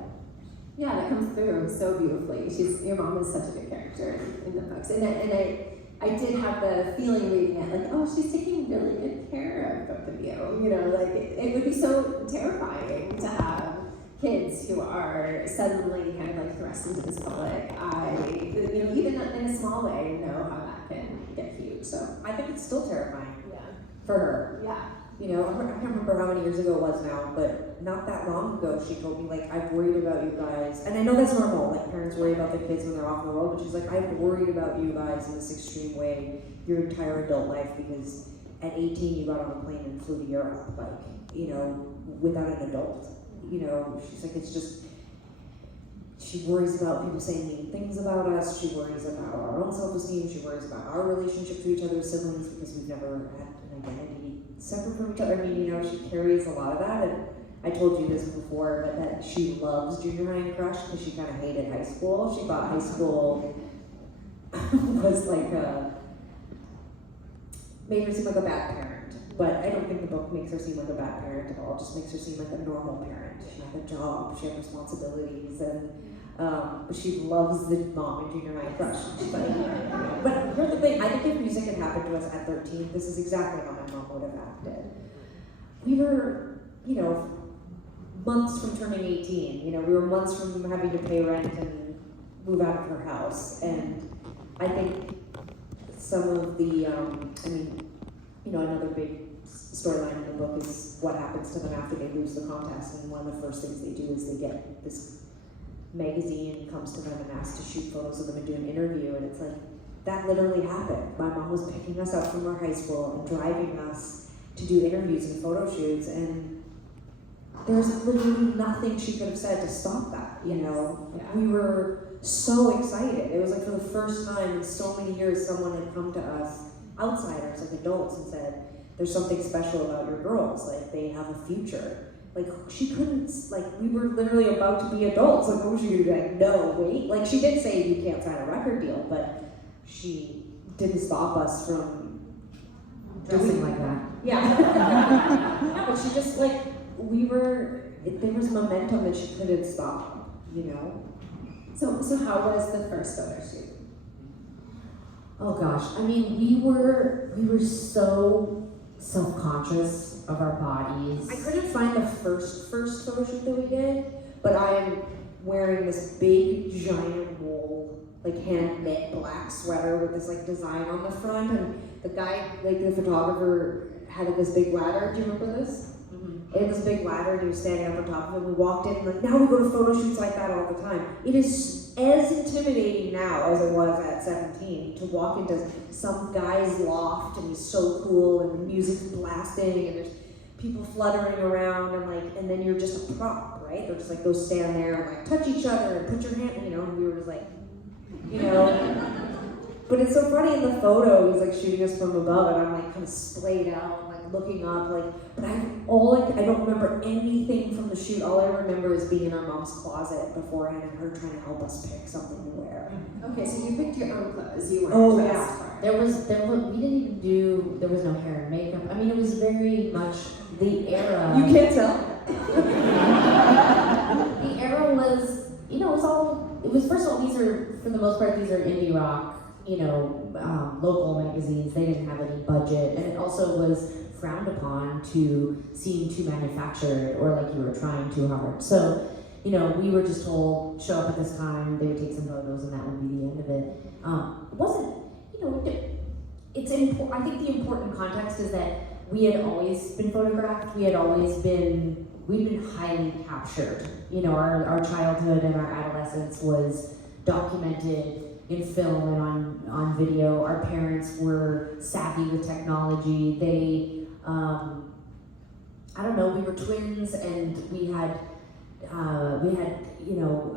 Yeah, that comes through so beautifully. Your mom is such a good character in the books, and I did have the feeling reading it, like, oh, she's taking really good care of both of you. You know, like, it would be so terrifying to have kids who are suddenly kind of like thrust into this public eye, you know, even in a small way, know how that can get huge. So I think it's still terrifying yeah, for her. yeah. You know, I can't remember how many years ago it was now, but not that long ago, she told me, like, I've worried about you guys. And I know that's normal, like, parents worry about their kids when they're off in the world, but she's like, I've worried about you guys in this extreme way your entire adult life, because at 18 you got on a plane and flew to Europe, like, you know, without an adult. You know, she's like, it's just, she worries about people saying mean things about us, she worries about our own self-esteem, she worries about our relationship to each other as siblings, because we've never had an identity separate from each other. I mean, you know, she carries a lot of that, and I told you this before, but that she loves junior high and crush because she kind of hated high school. She thought high school was like made her seem like a bad parent, but I don't think the book makes her seem like a bad parent at all. It just makes her seem like a normal parent. She had a job, she had responsibilities, and she loves the mom and junior high crush. She's like, but here's the thing, I think if music had happened to us at 13, this is exactly how my mom would have acted. We were, you know, months from turning 18, you know, we were months from having to pay rent and move out of her house, and I think some of the, I mean, you know, another big storyline in the book is what happens to them after they lose the contest, and one of the first things they do is they get this magazine comes to them and asks to shoot photos of them and do an interview, and it's like, that literally happened. My mom was picking us up from our high school and driving us to do interviews and photo shoots, and there's literally nothing she could have said to stop that, you know? Yeah. We were so excited. It was like for the first time in so many years, someone had come to us, outsiders, like adults, and said, there's something special about your girls, like they have a future. Like she couldn't, like we were literally about to be adults, like what was she gonna be like, no, wait? Like she did say you can't sign a record deal, but she didn't stop us from Dressing like that. yeah. No, but she just like, there was momentum that she couldn't stop, you know? So how was the first photo shoot? Oh gosh, I mean, we were so self-conscious of our bodies. I couldn't find the first photo shoot that we did, but I am wearing this big, giant wool, like hand-knit black sweater with this like design on the front, and the guy, like the photographer, had like, this big ladder. Do you remember this? He had this big ladder and he was standing up on top of it. We walked in and like, now we go to photo shoots like that all the time. It is as intimidating now as it was at 17 to walk into some guy's loft and he's so cool and the music's blasting and there's people fluttering around and then you're just a prop, right? They're just like, go stand there and like touch each other and put your hand, you know, and we were just like, you know. But it's so funny in the photo, he's like shooting us from above and I'm like kind of splayed out, like looking up, like, but I don't remember anything from the shoot. All I remember is being in our mom's closet beforehand and her trying to help us pick something to wear. Okay, so you picked your own clothes. You weren't Oh, dressed yeah. for it. There was there was no hair and makeup. I mean, it was very much the era. You can't tell? The era was, you know, it was first of all, for the most part, these are indie rock, you know, local magazines. They didn't have any budget, and it also was frowned upon to seem too manufactured or like you were trying too hard. So, you know, we were just told, show up at this time, they would take some photos, and that would be the end of it. It wasn't, you know, it's important. I think the important context is that we had always been photographed. We'd been highly captured. You know, our childhood and our adolescence was documented in film and on video. Our parents were savvy with technology. They, I don't know, we were twins and we had you know,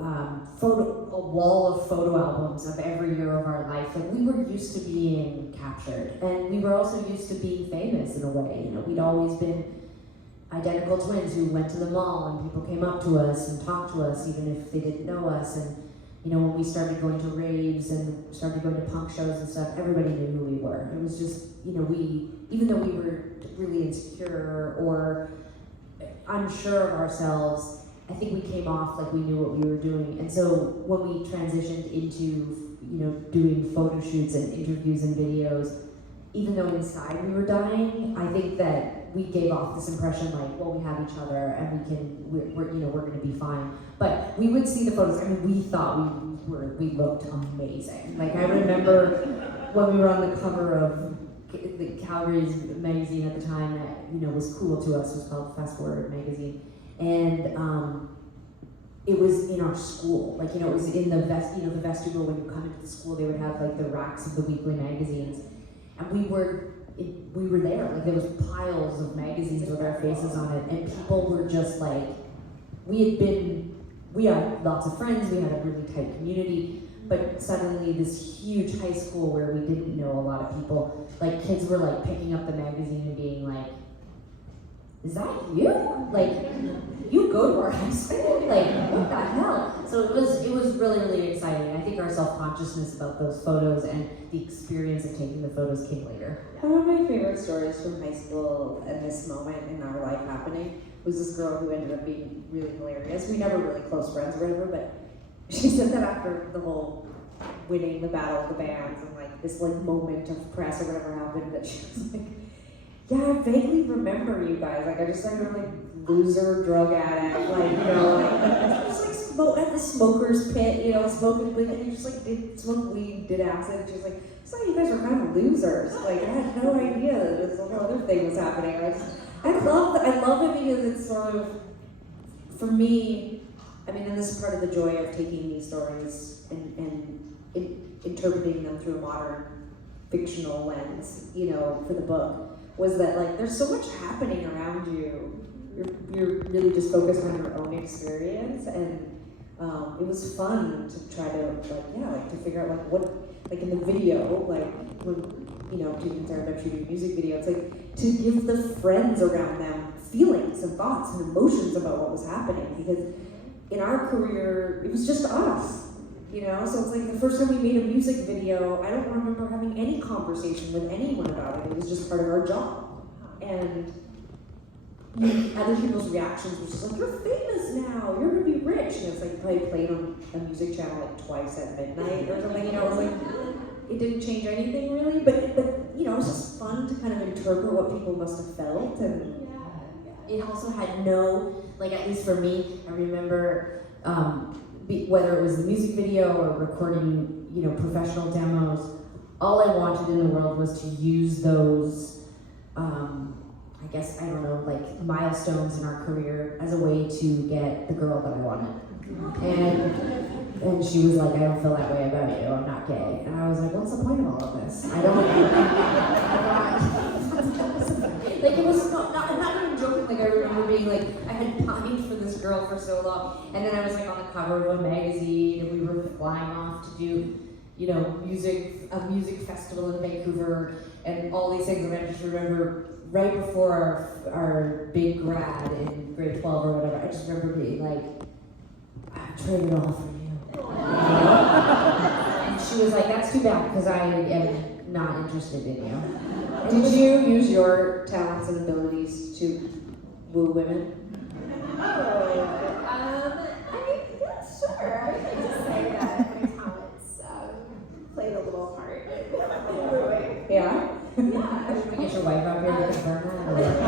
a wall of photo albums of every year of our life. Like we were used to being captured, and we were also used to being famous in a way. You know, we'd always been identical twins who went to the mall and people came up to us and talked to us even if they didn't know us. And you know, when we started going to raves and started going to punk shows and stuff, everybody knew who we were. It was just, you know, even though we were really insecure or unsure of ourselves, I think we came off like we knew what we were doing. And so when we transitioned into, you know, doing photo shoots and interviews and videos, even though inside we were dying, I think that we gave off this impression like, well, we have each other and we're gonna be fine. But we would see the photos, I mean, we thought we looked amazing. Like I remember when we were on the cover of the Calgary's magazine at the time that, you know, was cool to us, it was called Fast Forward magazine. And it was in our school, like, you know, it was in the vestibule when you come into the school, they would have like the racks of the weekly magazines. And we were there, like there was piles of magazines with our faces on it, and people were just like, we had lots of friends, we had a really tight community, but suddenly this huge high school where we didn't know a lot of people, like kids were like picking up the magazine and being like, is that you? Like, you go to our high school? Like, what the hell? So it was really, really exciting. I think our self-consciousness about those photos and the experience of taking the photos came later. One of my favorite stories from high school and this moment in our life happening was this girl who ended up being really hilarious. We never were really close friends or whatever, but she said that after the whole winning the battle of the bands and like this like moment of press or whatever happened, that she was like, yeah, I vaguely remember you guys. Like, I just remember, like, loser, drug addict, like, you know, like, just, like, at the smoker's pit, you know, smoking weed, and you just, like, did smoke weed, did acid, and she's like, it's like you guys were kind of losers. Like, I had no idea that this whole other thing was happening. I love it because it's sort of, for me, I mean, and this is part of the joy of taking these stories and interpreting them through a modern fictional lens, you know, for the book, was that like there's so much happening around you. You're really just focused on your own experience, and it was fun to try to to figure out like what, like in the video, like when, you know, Tegan and Sara shooting a music video, it's like to give the friends around them feelings and thoughts and emotions about what was happening, because in our career it was just us. You know, so it's like the first time we made a music video, I don't remember having any conversation with anyone about it. It was just part of our job. And other people's reactions was just like, you're famous now, you're gonna be rich. And it's like probably played on a music channel like twice at midnight or something, you know, it was like, it didn't change anything really, but you know, it was just fun to kind of interpret what people must have felt. And it also had no, like at least for me, I remember, whether it was the music video or recording, you know, professional demos, all I wanted in the world was to use those, I guess, I don't know, like milestones in our career as a way to get the girl that I wanted. And she was like, I don't feel that way about you, I'm not gay. And I was like, what's the point of all of this? I don't like it was I'm not even joking, like I remember being like, I had pined for this girl for so long, and then I was like on the cover of a magazine, and we were flying off to do, you know, a music festival in Vancouver, and all these things. And I just remember right before our big grad in grade 12 or whatever, I just remember being like, I've traded it all for you. And she was like, that's too bad, because I am not interested in you. did you use your talents and abilities to woo women? I mean, yeah, sure. I would like to say that my talents played a little part in wooing. Yeah? Yeah. Should we get your wife out here to confirm that?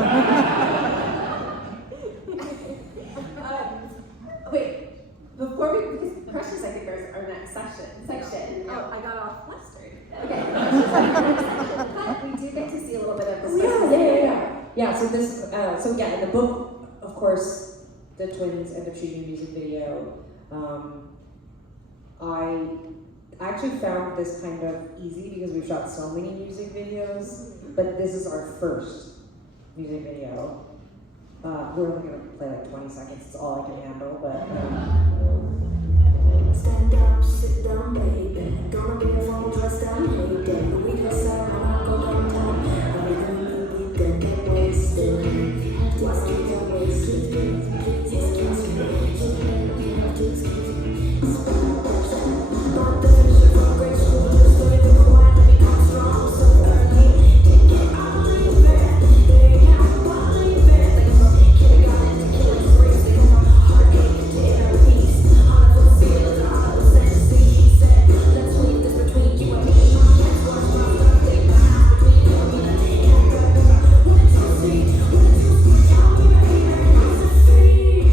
Wait, before we, because crushes I think are our next section. Oh, I got all flustered. Okay, crushes are our next section, but we do get to see a little bit of the Yeah, so this, so yeah, in the book, of course, the twins end up shooting a music video. I actually found this kind of easy because we've shot so many music videos, but this is our first music video. We're only gonna play like 20 seconds, it's all I can handle, but stand up, sit down, baby. Gonna be a full dress down, hey, day. We can say when I go downtown. I'll be gonna be dead, get wasted. Why don't you get wasted? Please excuse me. You have to excuse me. Not the finisher from grade school, just so you know why I become strong so early. Take it, I believe it. There you have, I believe it. Like from kindergarten to killing springs, they come heartache to inner peace. All of the feelings are the same. He said, let's leave this between you and me. Let's watch my love take my house between you and me. What did you see? What did you see? Tell me right here, how's it feel?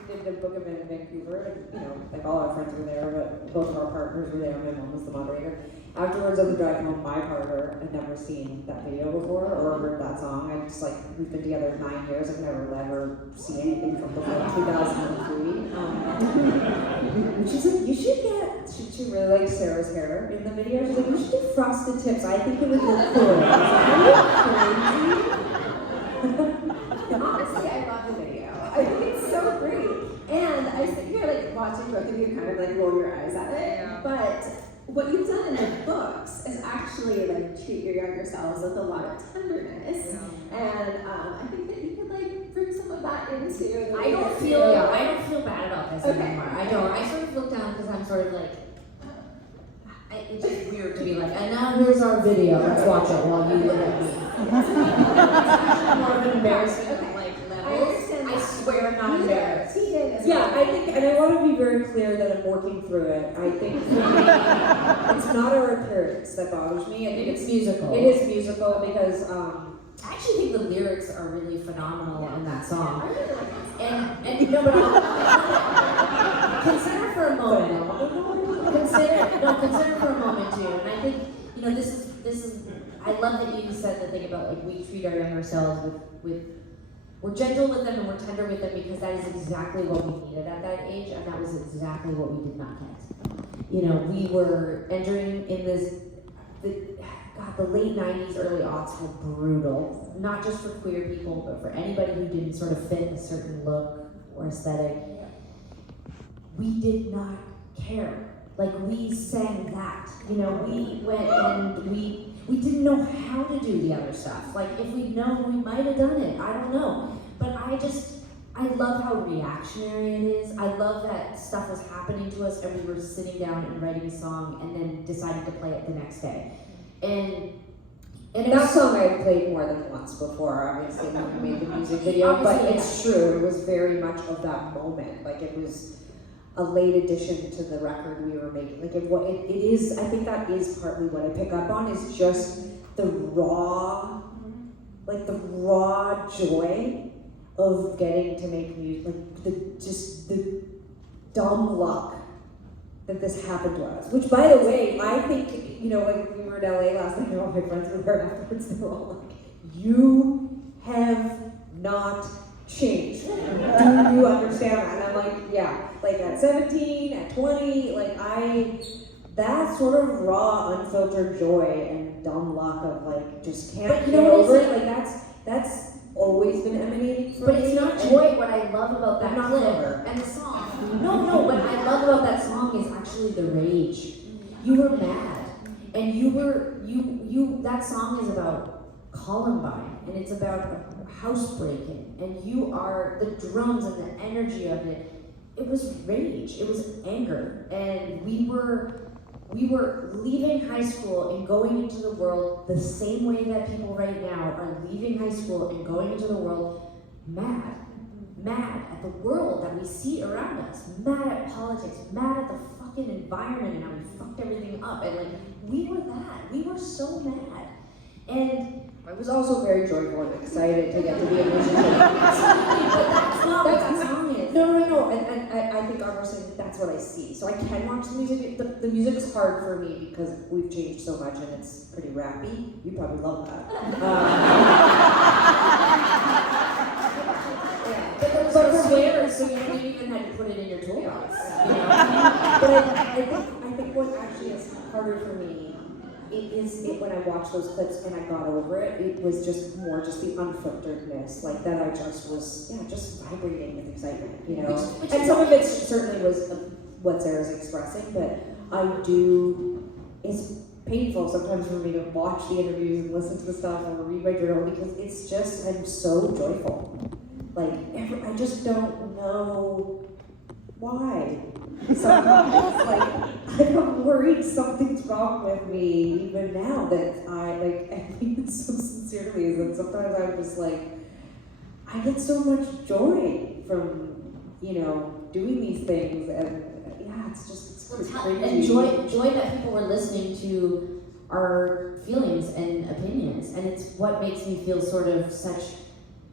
we did the book event in Vancouver, and you know, like all our friends were there, but both of our partners were there. My mom was the moderator. Afterwards, on the drive home, my partner had never seen that video before or heard that song. I just like, we've been together 9 years. I've never let her see anything from before 2003. And she's like, you should get. She really liked Sarah's hair in the video. She's like, you should do frosted tips. I think it would look cool. I was like, are you crazy? Honestly, I love the video. I think it's so great. And I sit here like watching both of you kind of like roll your eyes at it. Yeah. But what you've done in the books is actually like treat your younger selves with a lot of tenderness. And I think that you could like bring some of that into the I don't feel bad about this Okay. anymore. I don't. I sort of look down because I'm sort of like, it's just weird to be like, and now here's our video. Let's watch it while you look at me. More of an embarrassment like I levels. understand I that. swear I'm not embarrassed. Tegan is Yeah, I think, and I want to be very clear that I'm working through it. I think for me, it's not our appearance that bothers me. I think It's musical. It is musical because I actually think the lyrics are really phenomenal in that I song. really like that. And no, but consider for a moment. Consider for a moment too. And I think, you know, this is. I love that you said the thing about like we treat our younger selves with we're gentle with them and we're tender with them because that is exactly what we needed at that age, and that was exactly what we did not get. You know, we were entering in the late 90s, early aughts were brutal, not just for queer people, but for anybody who didn't sort of fit a certain look or aesthetic. We did not care. Like, we sang that, you know, we went and we didn't know how to do the other stuff. Like, if we'd known, we might have done it, I don't know. But I love how reactionary it is. I love that stuff was happening to us and we were sitting down and writing a song and then deciding to play it the next day. And that song I had played more than once before, obviously, when we made the music video, but it's true, it was very much of that moment. Like, it was a late addition to the record we were making. Like, it is, I think that is partly what I pick up on, is just the raw joy of getting to make music, like, the dumb luck that this happened to us. Which, by the way, I think, you know, when we were in LA last night, all my friends were there afterwards, they were all like, you have not changed. Do you understand that? And I'm like, yeah. Like, at 17, at 20, like, that sort of raw, unfiltered joy and dumb luck of, like, just can't get over it. Like, that's always been emanating from me. But it's not joy. What I love about that clip and the song. No, what I love about that song is actually the rage. You were mad. And that song is about Columbine, and it's about housebreaking, and you are, the drums and the energy of it, it was rage, it was anger, and we were leaving high school and going into the world the same way that people right now are leaving high school and going into the world mad at the world that we see around us, mad at politics, mad at the fucking environment and how we fucked everything up, and like, we were so mad. And I was also very joyful and excited to get to be a musician. but that's not what that song is. No. And I think obviously that's what I see. So I can watch the music. The music is hard for me because we've changed so much and it's pretty rappy. You probably love that. But for weird, so you don't even had to put it in your toolbox. You know? But I think what actually is harder for me when I watched those clips and I got over it, it was just the unfilteredness, like that I just was, just vibrating with excitement, you know? Which and some of it certainly was what Sarah's expressing, but it's painful sometimes for me to watch the interviews and listen to the stuff or read my journal because it's just, I'm so joyful. Like, I just don't know why. Sometimes, like, I'm worried something's wrong with me even now that I mean it so sincerely, is that sometimes I'm just like, I get so much joy from, doing these things, and it's crazy. And joy that people were listening to our feelings and opinions, and it's what makes me feel sort of such,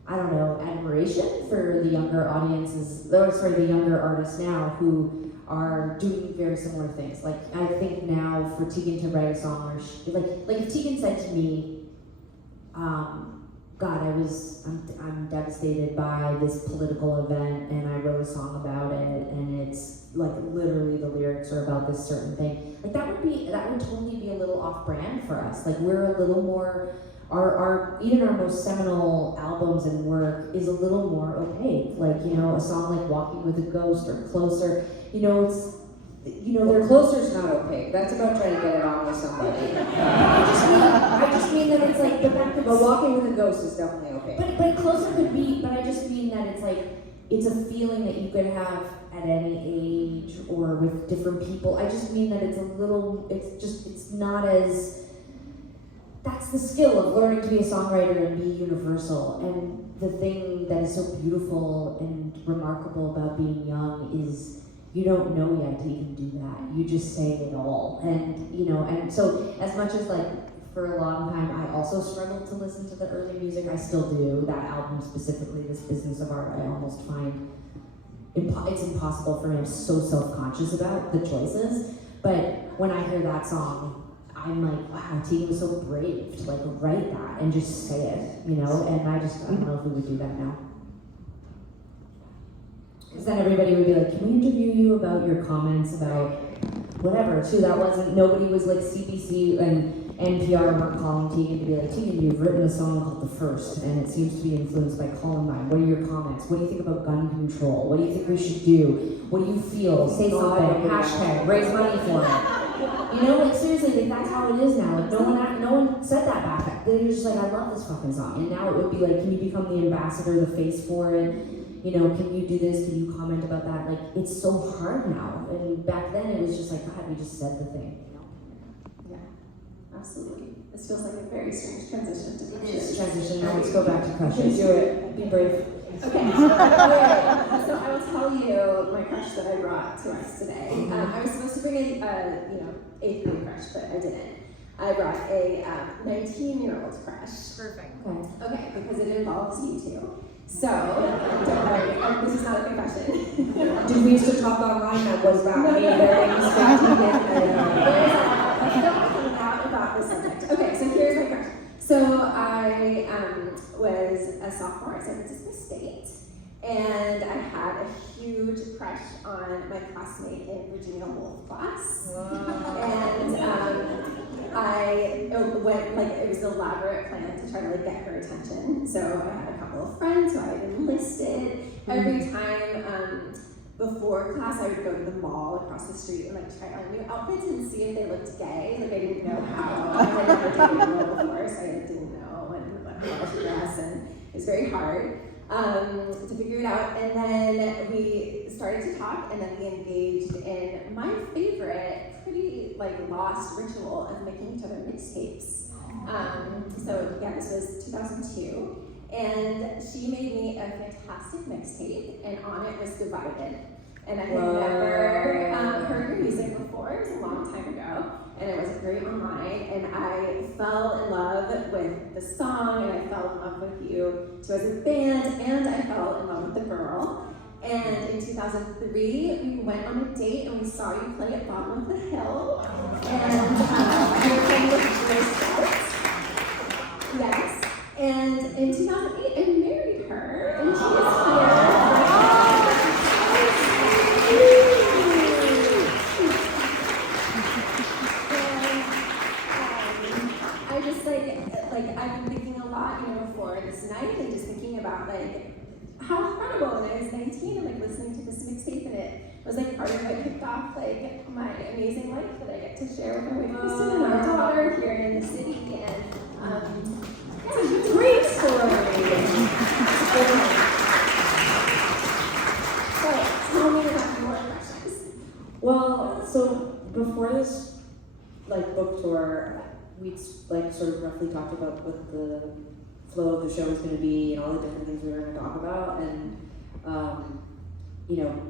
admiration for the younger audiences, the younger artists now who are doing very similar things. Like, I think now for Tegan to write a song, or like if Tegan said to me, God, I'm devastated by this political event, and I wrote a song about it, and it's like literally the lyrics are about this certain thing. Like, that would totally be a little off-brand for us. Like, we're a little more, even our most seminal albums and work is a little more opaque. Like, a song like Walking with a Ghost or Closer, Well, Closer's not opaque. That's about trying to get it on with somebody. I just mean that it's like, but Walking with a Ghost is definitely opaque. But Closer could be, but I just mean that it's like, it's a feeling that you could have at any age or with different people. I just mean that it's it's not as, that's the skill of learning to be a songwriter and be universal. And the thing that is so beautiful and remarkable about being young is you don't know yet to even do that. You just say it all. And so as much as like for a long time I also struggled to listen to the early music, I still do. That album specifically, This Business of Art, I almost find it's impossible for me. I'm so self-conscious about the choices. But when I hear that song, I'm like, wow, Tegan was so brave to like write that and just say it, And I don't know if we would do that now. Because then everybody would be like, can we interview you about your comments about whatever? Too, that wasn't, nobody was like CBC and NPR weren't calling Tegan to be like, Tegan, you've written a song called The First, and it seems to be influenced by Columbine. What are your comments? What do you think about gun control? What do you think we should do? What do you feel? Say something. Hashtag. Raise money for it. You know, like seriously, like that's how it is now. Like no one said that back then. They were just like, I love this fucking song. And now it would be like, can you become the ambassador, the face for it? You know, can you do this? Can you comment about that? Like, it's so hard now. And back then it was just like, God, we just said the thing. Absolutely. This feels like a very strange transition to It is transition. Now let's go back to You crushes. should do it. Be brave. Okay. So I will tell you my crush that I brought to us today. I was supposed to bring a 8th grade crush, but I didn't. I brought a 19-year-old crush. Perfect. Okay, because it involves you two. So, don't worry, this is not a confession. Did we used to talk online? That was about me. I don't want to come out about this subject. Okay, so here's my crush. So I was a sophomore at San Francisco State, and I had a huge crush on my classmate in Virginia Woolf class. And I went, like, it was an elaborate plan to try to like get her attention. So I had a couple of friends who I had enlisted. Every time before class, I would go to the mall across the street and like try on new outfits and see if they looked gay. Like I didn't know how. I had never dated a girl before, so I didn't know how to dress, and it was very hard to figure it out. And then we started to talk, and then we engaged in my favorite, pretty like lost ritual of making each other mixtapes. So yeah, this was 2002. And she made me a fantastic mixtape, and on it was Divided. And I had never heard her music before. It was a long time ago, and it wasn't very online. And I fell in love with the song, and I fell in love with you two as a band, and I fell in love with the girl. And in 2003, we went on a date, and we saw you play at Bottom of the Hill. And you were playing with Boy Scouts. Yes. And in 2008, I married her, and she is here. And I just like I've been thinking a lot, before this night, and just thinking about like how incredible it is, 19, and like listening to this mixtape, and it was like part of what kicked off like my amazing life that I get to share with my wife Kristen and our daughter here in the city, and it's a great story. So tell me about your crushes. Well, so before this like book tour, we'd like sort of roughly talked about what the flow of the show was going to be and all the different things we were going to talk about, and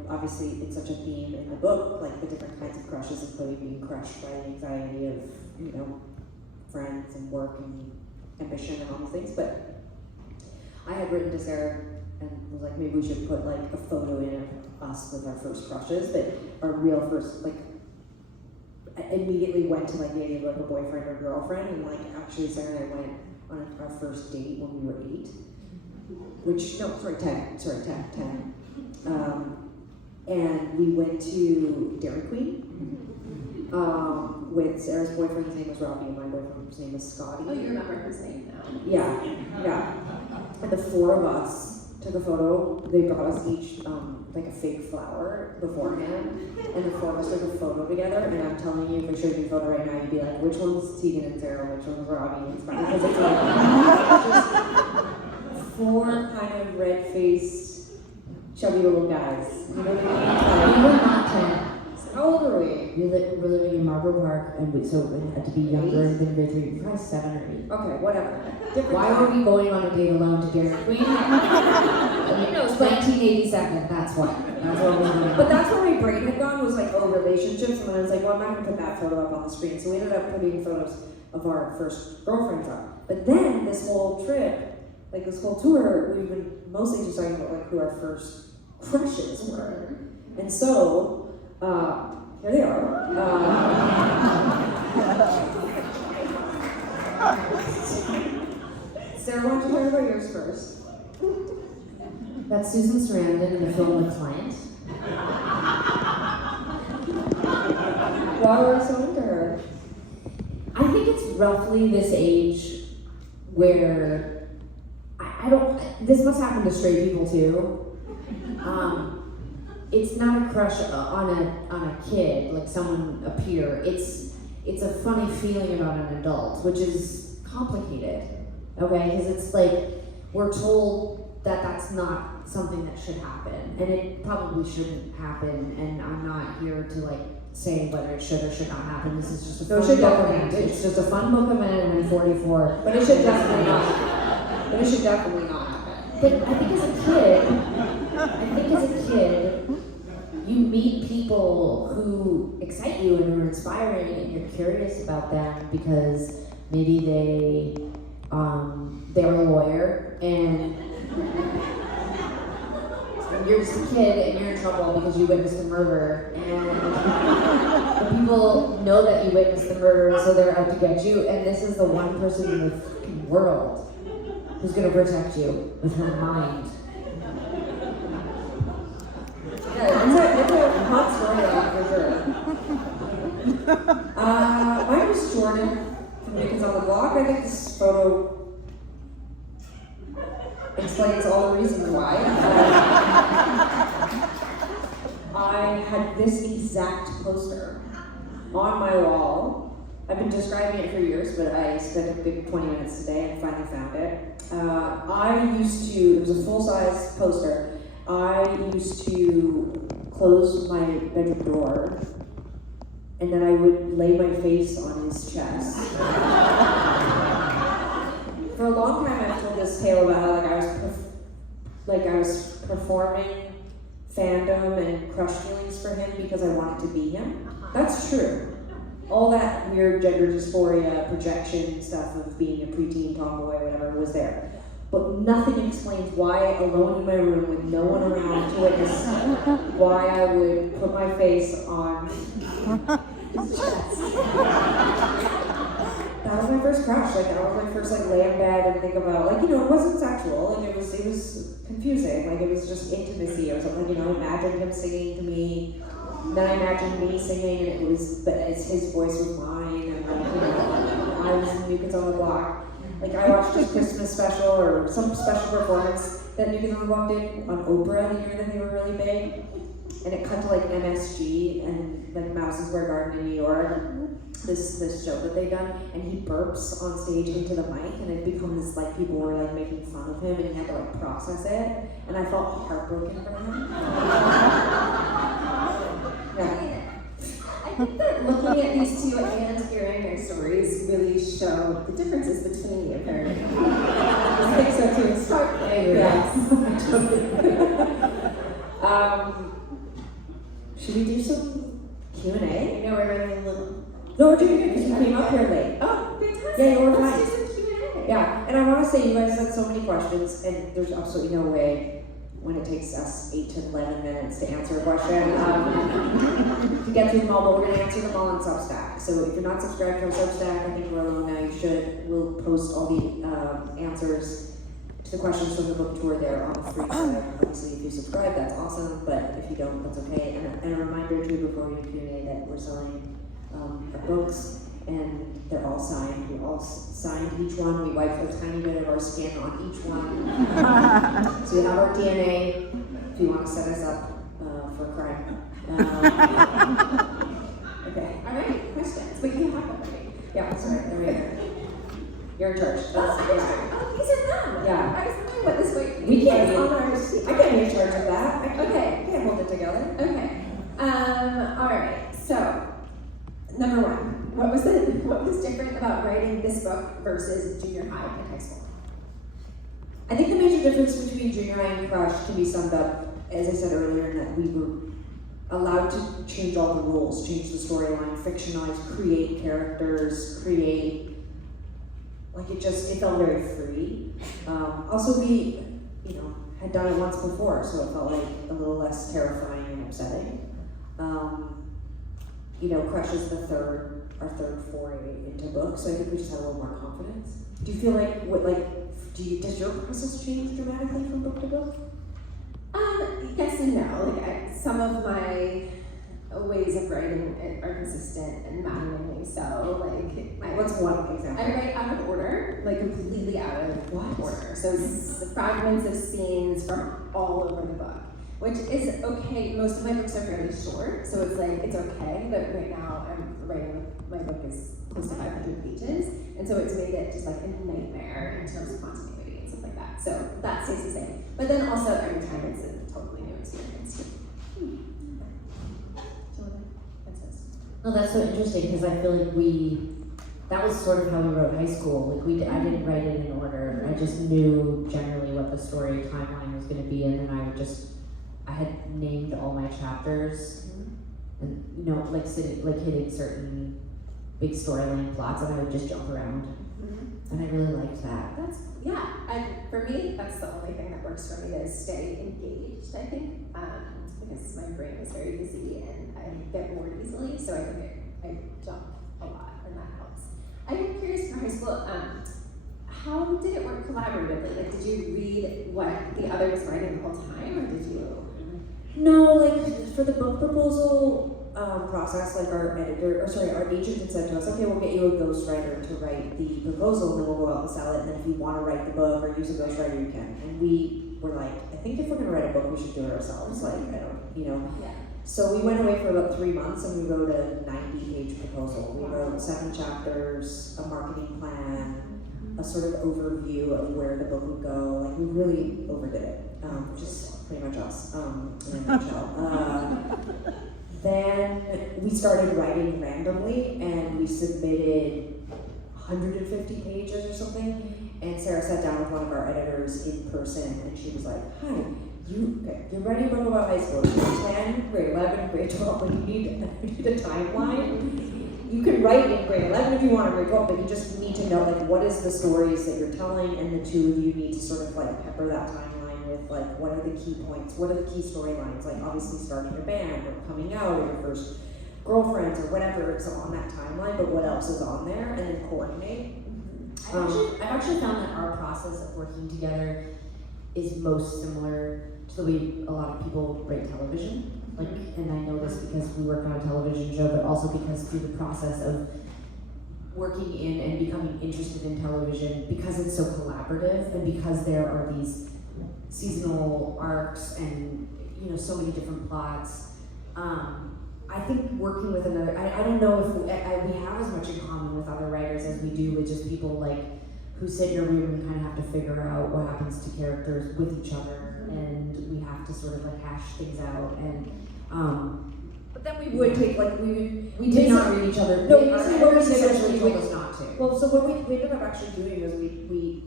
obviously it's such a theme in the book, like the different kinds of crushes, including being crushed by the anxiety of friends and work and ambition and all those things. But I had written to Sarah and was like, maybe we should put like a photo in of us with our first crushes, but our real first, like, I immediately went to like the idea of like a boyfriend or girlfriend, and like actually Sarah and I went on our first date when we were 8, ten. And we went to Dairy Queen with Sarah's boyfriend. His name was Robbie, and my boyfriend's name was Scotty. Oh, you remember his name now? Yeah. And the 4 of us took a photo. They got us each like a fake flower beforehand, and the 4 of us took a photo together. And I'm telling you, if I showed you a photo right now, you'd be like, which one's Tegan and Sara, which one's Robbie and Scotty? Because it's like just 4 kind of red-faced, chubby little guys. You know what I mean? We were not 10. How old are we? We were living in Marlborough Park, and so we had to be younger than grade 3. We were probably 7 or 8. Okay, whatever. Different Why time. were we going on a date alone to Dairy Queen? It was 1987, that's why. That's what we were doing. But that's where my brain had gone, was like, oh, relationships, and then I was like, well, I'm not gonna put that photo up on the screen. So we ended up putting photos of our first girlfriends up. But then this whole trip, like this whole tour, we've been mostly just talking about like who our first crushes were. And so, here they are. Sarah, why don't you talk about yours first? That's Susan Sarandon in the film The Client. Why were you so into her? I think it's roughly this age where I don't. This must happen to straight people too. It's not a crush on a kid, like someone, a peer. It's a funny feeling about an adult, which is complicated. Okay, because it's like we're told that that's not something that should happen, and it probably shouldn't happen. And I'm not here to like say whether it should or should not happen. This is just a No, it fun should book definitely. event. It's just a fun book event, and I'm 44. But it should definitely not. But it should definitely not happen. But I think as a kid, you meet people who excite you and are inspiring, and you're curious about them because maybe they're a lawyer and you're just a kid and you're in trouble because you witnessed a murder, and the people know that you witnessed the murder, so they're out to get you, and this is the one person in the freaking world who's going to protect you with her mind. Yeah, it's a hot storyline for sure. My name is Jordan from New Kids on the Block. I think this photo explains all the reasons why. I had this exact poster on my wall. I've been describing it for years, but I spent a good 20 minutes today and finally found it. It was a full-size poster. I used to close my bedroom door, and then I would lay my face on his chest. For a long time, I've told this tale about how I was performing fandom and crush feelings for him because I wanted to be him. That's true. All that weird gender dysphoria, projection stuff of being a preteen tomboy, whatever, was there. But nothing explains why, alone in my room with no one around to witness, why I would put my face on his chest. That was my first crush. Like, that was my first lay in bed and think about, it wasn't sexual. It was confusing. It was just intimacy or something. I imagined him singing to me. Then I imagined me singing, and his voice was mine, and I was in New Kids on the Block. I watched his Christmas special or some special performance that New Kids on the Block did on Oprah the year that they were really big, and it cut to MSG and Madison Square Garden in New York. This show that they'd done, and he burps on stage into the mic, and it became this people were making fun of him, and he had to process it, and I felt heartbroken for him. Yeah. I think that looking at these two and hearing their stories really show the differences between you, apparently. I think so too. Starkly. Yes. Should we do some Q&A? I know we're running a little. No, we're doing it because you came up here late. Oh, fantastic. Yeah, you were Let's fine. do some Q&A. Yeah, and I want to say you guys had so many questions, and there's absolutely no way when it takes us 8 to 11 minutes to answer a question to get through them all, but we're going to answer them all on Substack. So if you're not subscribed to our Substack, I think we're alone now, you should. We'll post all the answers to the questions from the book tour there on the free side. Obviously, if you subscribe, that's awesome, but if you don't, that's okay. And a reminder too before we do Q&A that we're selling our books, and they're all signed. We all signed each one. We wiped a tiny bit of our skin on each one. So you have our DNA if you want to set us up for a crime. Okay. All right, questions. But you have them already. Yeah, sorry. There we go. You're in charge. Oh, these are them. Yeah. I was wondering what this might We can't on be. our sheet. I can't be in charge of that. Okay. I can't hold it together. Okay. All right. So, number one, what was different about writing this book versus junior high and high school? I think the major difference between junior high and crush can be summed up, as I said earlier, in that we were allowed to change all the rules, change the storyline, fictionalize, create characters, it felt very free. Also, we, had done it once before, so it felt like a little less terrifying and upsetting. Crush is our third foray into books, so I think we just had a little more confidence. Do you feel like, does your process change dramatically from book to book? yes and no. Like some of my ways of writing are consistent and maddeningly so. Like, What's one example? I write out of order, like completely out of order. So fragments of scenes from all over the book, which is okay. Most of my books are fairly short, so it's like it's okay. But right now I'm writing. My book is close to 500 pages, and so it's made it just like a nightmare in terms of continuity and stuff like that. So that stays the same. But then also every time it's a totally new experience too. No, that's so interesting because I feel like that was sort of how we wrote high school. Like I didn't write it in order. I just knew generally what the story timeline was going to be, and then I had named all my chapters, and like hitting certain big storyline plots, and I would just jump around, and I really liked that. And for me, that's the only thing that works for me to stay engaged, I think, because my brain is very busy and I get bored easily, so I think I jump a lot, and that helps. I'm curious for high school, how did it work collaboratively? Like, did you read what the other was writing the whole time, or did you? No, like for the book proposal process, like our agent had said to us, okay, we'll get you a ghostwriter to write the proposal, and then we'll go out and sell it, and then if you want to write the book or use a ghostwriter, you can. And we were like, I think if we're going to write a book, we should do it ourselves. Like, I don't, Yeah. So we went away for about 3 months, and we wrote a 90-page proposal. We wrote 7 chapters, a marketing plan, a sort of overview of where the book would go. Like, we really overdid it, which is pretty much us in a nutshell. Then we started writing randomly, and we submitted 150 pages or something. And Sarah sat down with one of our editors in person, and she was like, "Hi, you're writing a book about high school. Grade 10, grade 11, grade 12, but you need a timeline. You can write in grade 11 if you want to grade 12, but you just need to know like what is the stories that you're telling, and the two of you need to sort of like pepper that timeline with like what are the key points, what are the key storylines, like obviously starting your band or coming out or your first girlfriends or whatever is on that timeline, but what else is on there, and then coordinate." I've actually found that our process of working together is most similar to the way a lot of people write television. Like, and I know this because we work on a television show, but also because through the process of working in and becoming interested in television, because it's so collaborative and because there are these seasonal arcs and so many different plots. I think working with another, I don't know if we have as much in common with other writers as we do with just people like who sit in a room and kind of have to figure out what happens to characters with each other, and we have to sort of like hash things out. And But then we would take like we did not read each other. No, our basically what we editors did essentially was told us not to. Well, so what we ended up actually doing was we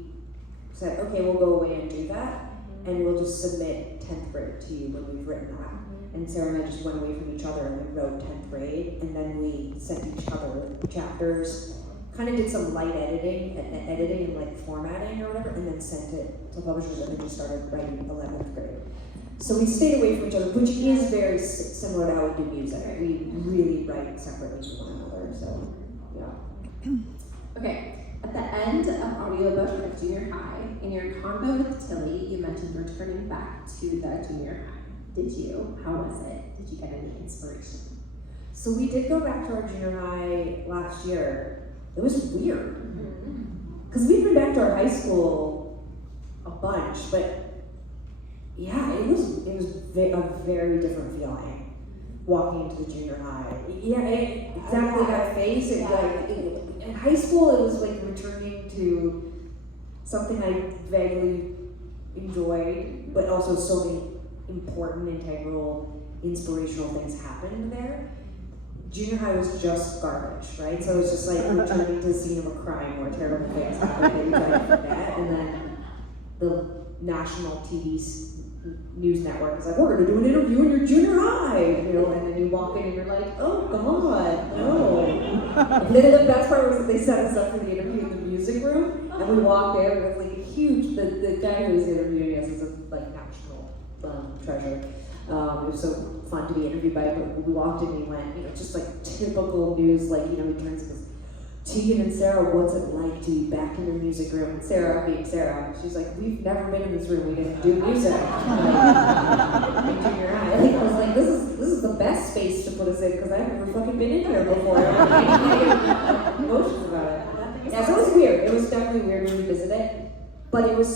said, okay, we'll go away and do that, and we'll just submit 10th grade to you when we've written that. And Sarah and I just went away from each other and we wrote 10th grade, and then we sent each other chapters, kind of did some light editing and like formatting or whatever, and then sent it to publishers, and then just started writing 11th grade. So we stayed away from each other, which is very similar to how we do music. We really write separately from one another, so yeah. Okay, at the end of audiobook of junior high, in your convo with Tilly, you mentioned returning back to the junior high. Did you? How was it? Did you get any inspiration? So we did go back to our junior high last year. It was weird. Because we've been back to our high school a bunch, but yeah, it was a very different feeling walking into the junior high. Yeah, exactly that phase. In high school, it was like returning to something I vaguely enjoyed, but also so many important, integral, inspirational things happened there. Junior high was just garbage, right? So it was just like returning to the scene of a crime where terrible things happened that you can't forget, and then the national TV news network is like, we're going to do an interview in your junior high, and then you walk in and you're like, oh God, no. And then the best part was that they set us up for the interview in the music room, and we walked in with like a huge, the guy who was interviewing us is a like national treasure. It was so fun to be interviewed by him. We walked in and he went, just like typical news, like, he turns and goes, Tegan and Sara, what's it like to be back in the music room? And Sara, being Sara, she's like, we've never been in this room, we didn't do music. Like, in junior high. I think I was like, this is the best space to put us in, because I've never fucking been in here before. I don't have any emotions about it. Yeah, so it was weird. It was definitely weird when we visited it, but it was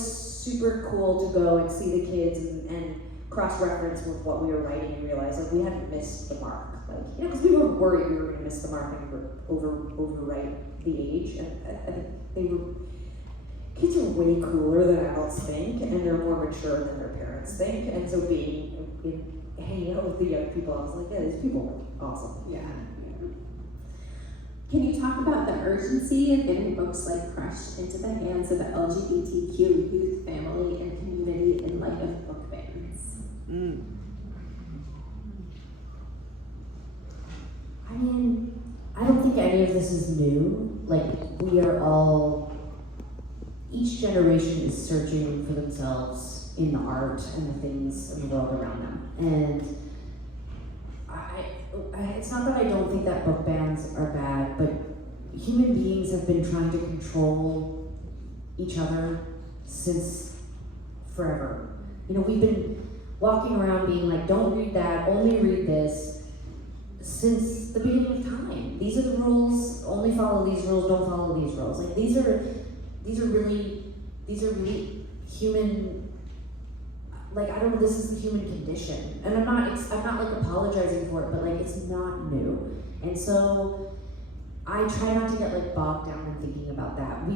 super cool to go and see the kids and cross-reference with what we were writing and realize like we hadn't missed the mark. Like, you know, because we were worried we were going to miss the mark and overwrite the age. And I think kids are way cooler than adults think, and they're more mature than their parents think. And so hanging out with the young people, I was like, yeah, these people are awesome. Yeah. Can you talk about the urgency of getting books like Crush into the hands of the LGBTQ youth, family, and community in light of book bans? I mean, I don't think any of this is new. Like, we are all, each generation is searching for themselves in the art and the things in the world around them. And it's not that I don't think that book bans are bad, but human beings have been trying to control each other since forever. You know, we've been walking around being like, don't read that, only read this, since the beginning of time. These are the rules, only follow these rules, don't follow these rules. Like, these are really human. Like, I don't know, this is the human condition. And I'm not like apologizing for it, but like, it's not new. And so I try not to get like bogged down in thinking about that. We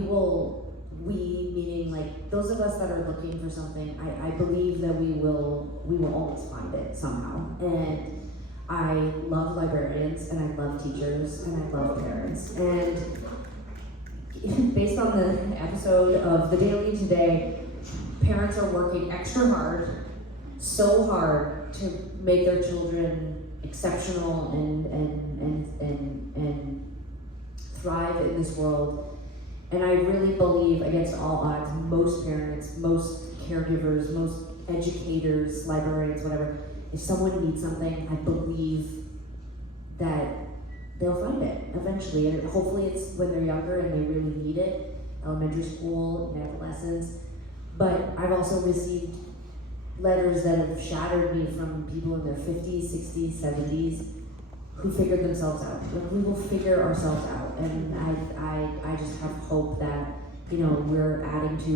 meaning like those of us that are looking for something, I believe that we will always find it somehow. And I love librarians, and I love teachers, and I love parents. And based on the episode of The Daily today, parents are working extra hard, so hard to make their children exceptional and thrive in this world. And I really believe, against all odds, most parents, most caregivers, most educators, librarians, whatever, if someone needs something, I believe that they'll find it eventually. And hopefully it's when they're younger and they really need it, elementary school, and adolescence. But I've also received letters that have shattered me from people in their 50s, 60s, 70s who figured themselves out. Like, we will figure ourselves out. And I just have hope that, you know, we're adding to,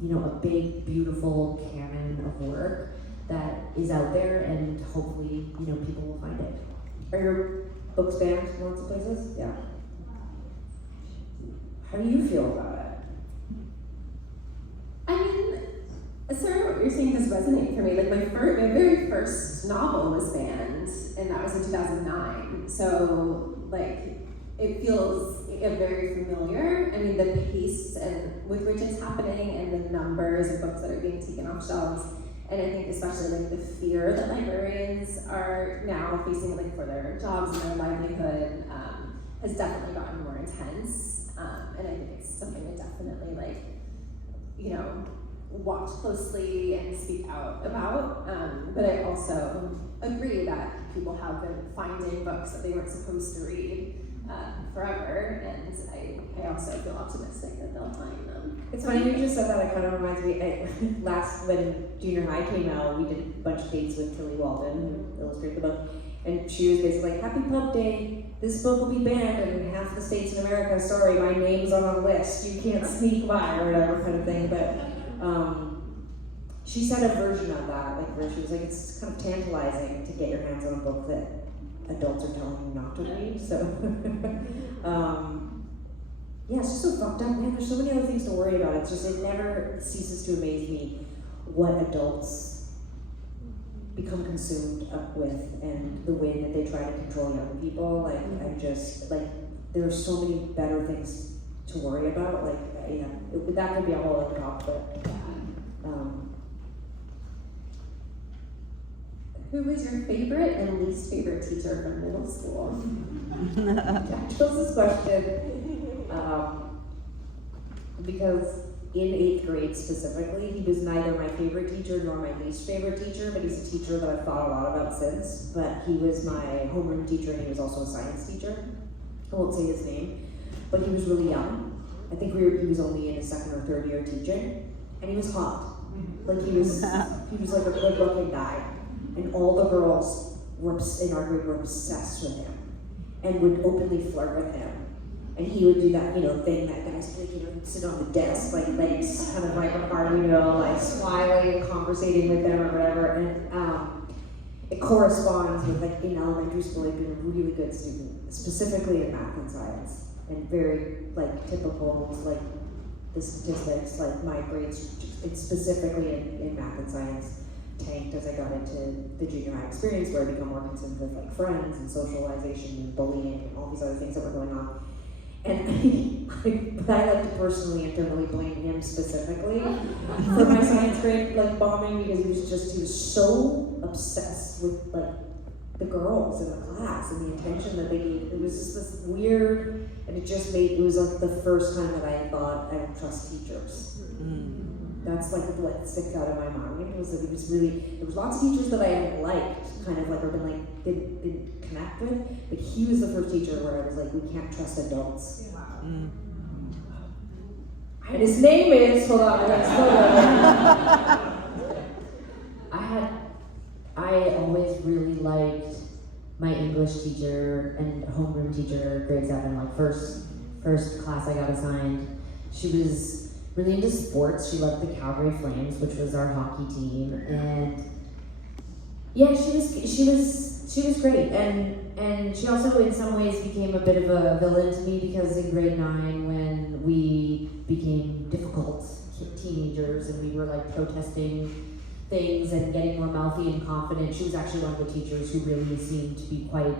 you know, a big, beautiful canon of work that is out there, and hopefully, you know, people will find it. Are your books banned in lots of places? Yeah. How do you feel about it? I mean, Sarah, what you're saying does resonate for me. Like, my very first novel was banned, and that was in 2009. So, like, it feels very familiar. I mean, the pace and with which it's happening, and the numbers of books that are being taken off shelves, and I think especially like the fear that librarians are now facing, like, for their jobs and their livelihood, has definitely gotten more intense. And I think it's something to definitely, like, you know, watch closely and speak out about. But I also agree that people have been finding books that they weren't supposed to read forever, and I also feel optimistic that they'll find them. It's funny you just said that. It kind of reminds me, when junior high came out, we did a bunch of dates with Tilly Walden, who illustrated the book, and she was basically like, happy pub day, this book will be banned in half the states in America, sorry, my name's on a list, you can't sneak by, or whatever kind of thing. But she said a version of that, like, where she was like, it's kind of tantalizing to get your hands on a book that adults are telling you not to read. So yeah, it's just so fucked up, man. There's so many other things to worry about. It's just, it never ceases to amaze me what adults become consumed up with, and the way that they try to control young people. Like, I just, like, there are so many better things to worry about. Like, you know, that could be a whole other talk, but Who was your favorite and least favorite teacher from middle school? I chose this question because in 8th grade specifically, he was neither my favorite teacher nor my least favorite teacher, but he's a teacher that I've thought a lot about since. But he was my homeroom teacher, and he was also a science teacher. I won't say his name, but he was really young. I think he was only in his second or third year teaching, and he was hot. Like he was like a good looking guy, and all the girls in our group were obsessed with him, and would openly flirt with him. And he would do that, thing that guys like, sit on the desk, like legs kind of like apart, like smiling and conversating with them or whatever. And it corresponds with like in elementary school, I'd been a really good student, specifically in math and science. And very like typical, like the statistics, like my grades, it's specifically in math and science, tanked as I got into the junior high experience, where I become more concerned with like friends and socialization and bullying and all these other things that were going on. And but I like to personally internally blame him specifically for my science grade like bombing, because he was so obsessed with like the girls in the class and the attention that they gave. It was just this weird, and it was like the first time that I thought I don't trust teachers. That's like what sticks out of my mind, was that it was really, there was lots of teachers that I hadn't liked, kind of like, or been like, didn't connect with, but he was the first teacher where I was like, we can't trust adults. And his name is, hold on, I always really liked my English teacher and homeroom teacher, grade 7, like first class I got assigned. She was really into sports. She loved the Calgary Flames, which was our hockey team, and yeah, she was great. And she also in some ways became a bit of a villain to me, because in grade 9, when we became difficult teenagers and we were like protesting things and getting more mouthy and confident, she was actually one of the teachers who really seemed to be quite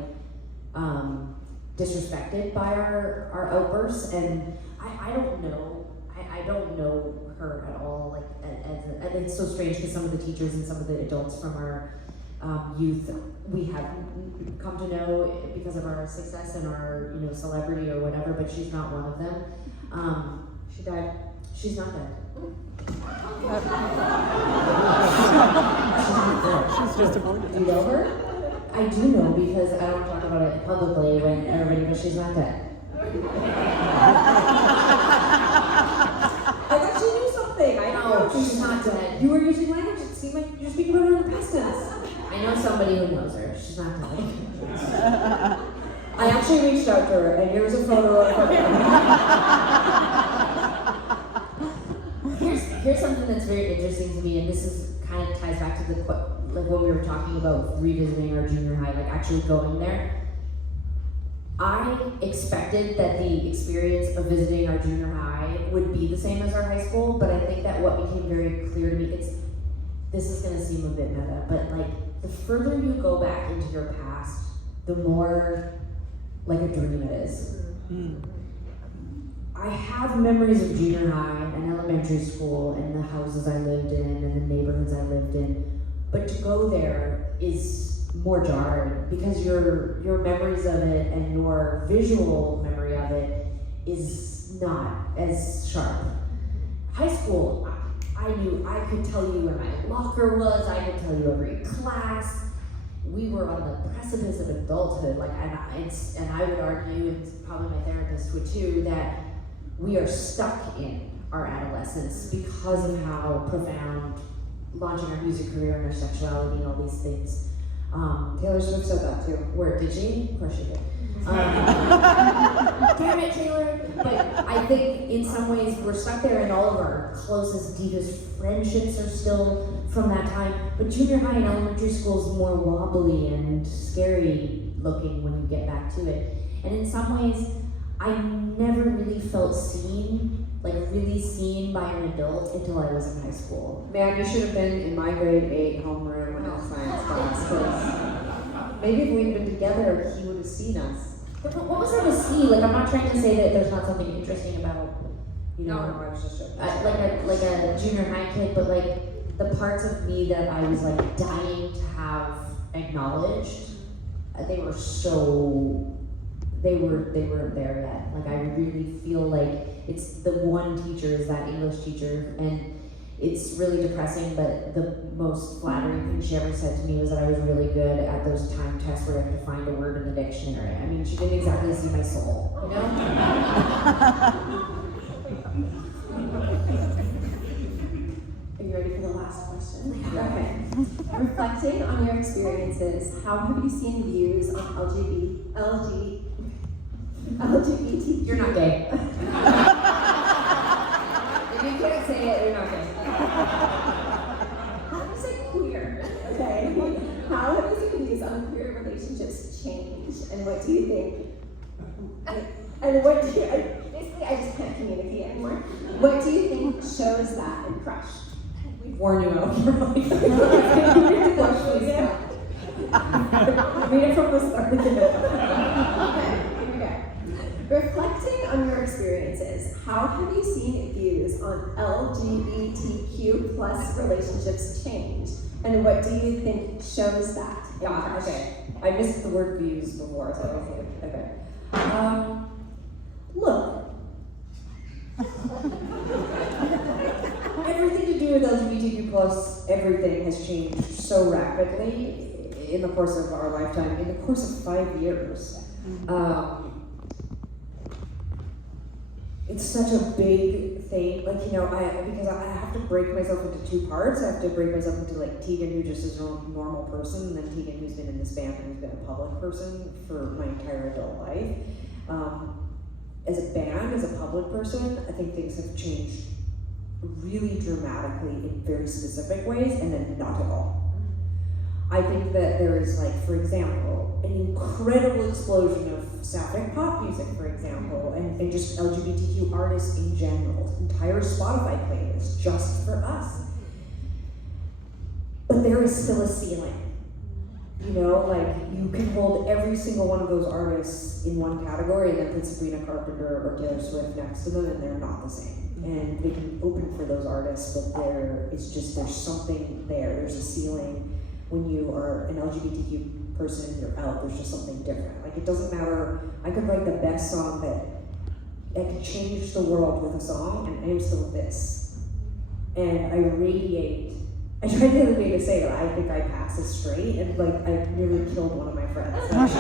disrespected by our outbursts. And I don't know her at all. Like, and it's so strange because some of the teachers and some of the adults from our youth we have come to know because of our success and our celebrity or whatever. But she's not one of them. She died. She's not dead. She's just avoided. Do you know her? I do know, because I don't talk about it publicly when everybody knows she's not dead. I thought she knew something. I No, know she's not dead. You were using language. It seemed like you're speaking about her in the past tense. I know somebody who knows her. She's not dead. I actually reached out to her, and here's a photo of her. Here's something that's very interesting to me, and this is kind of ties back to like what we were talking about, revisiting our junior high, like actually going there. I expected that the experience of visiting our junior high would be the same as our high school, but I think that what became very clear to me, this is gonna seem a bit meta, but like the further you go back into your past, the more like a dream it is. I have memories of junior high and elementary school and the houses I lived in and the neighborhoods I lived in, but to go there is more jarring, because your memories of it and your visual memory of it is not as sharp. High school, I knew, I could tell you where my locker was, I could tell you every class. We were on the precipice of adulthood, and I would argue, and probably my therapist would too, that we are stuck in our adolescence because of how profound launching our music career and our sexuality and all these things. Taylor Swift said that too. Where did she? Of course she did. Damn it, Taylor! But I think in some ways we're stuck there, and all of our closest, deepest friendships are still from that time. But junior high and elementary school is more wobbly and scary looking when you get back to it. And in some ways, I never really felt seen, like really seen by an adult until I was in high school. Man, you should have been in my grade 8 homeroom in a science class, because maybe if we'd been together, he would have seen us. But what was there to see? Like, I'm not trying to say that there's not something interesting about, No, I was just joking. like a junior high kid, but like the parts of me that I was like dying to have acknowledged, they were they weren't there yet. Like, I really feel like it's the one teacher is that English teacher, and it's really depressing, but the most flattering thing she ever said to me was that I was really good at those time tests where you have to find a word in the dictionary. I mean, she didn't exactly see my soul, you know? Are you ready for the last question? Okay. Reflecting on your experiences, how have you seen views on LGBTQ? You're not gay. If you can't say it, you're not gay. How do you say queer? Okay. How have you seen views on queer relationships change? And what do you think? And what do you, basically I just can't communicate anymore. What do you think shows that in Crush? We've worn you out. Read it from the start. Okay, here we go. Reflecting on your experiences, how have you seen views on LGBTQ plus relationships change? And what do you think shows that? Yeah, okay. I missed the word views before, so okay. Look. Everything to do with LGBTQ plus everything has changed so rapidly in the course of our lifetime, in the course of 5 years. It's such a big thing, like, you know, because I have to break myself into two parts. I have to break myself into like Tegan, who just is a normal person, and then Tegan, who's been in this band and who's been a public person for my entire adult life. As a band, as a public person, I think things have changed really dramatically in very specific ways, and then not at all. I think that there is, like, for example, an incredible explosion of sapphic pop music, for example, and just LGBTQ artists in general. Entire Spotify playlist just for us. But there is still a ceiling. You know, like, you can hold every single one of those artists in one category and then put Sabrina Carpenter or Taylor Swift next to them, and they're not the same. And they can open for those artists, but there's something there. There's a ceiling. When you are an LGBTQ person and you're out, there's just something different. Like, it doesn't matter, I could write the best song I could change the world with a song, and I am still this. And I radiate. I tried the other day to say that I think I pass as straight, and like, I nearly killed one of my friends. And she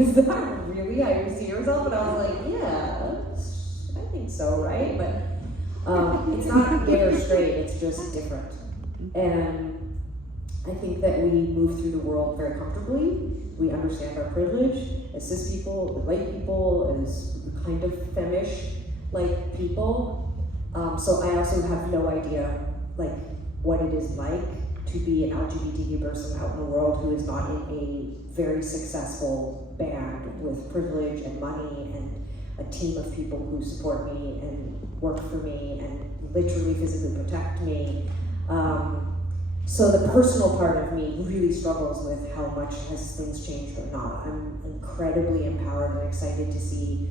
was like, is that really how you see yourself? And I was like, yeah, I think so, right? But it's not gay or straight, it's just different. And I think that we move through the world very comfortably. We understand our privilege as cis people, as white people, as kind of femish like people. So I also have no idea like what it is like to be an LGBTQ person out in the world who is not in a very successful band with privilege and money and a team of people who support me and work for me and literally physically protect me. So the personal part of me really struggles with how much has things changed or not. I'm incredibly empowered and excited to see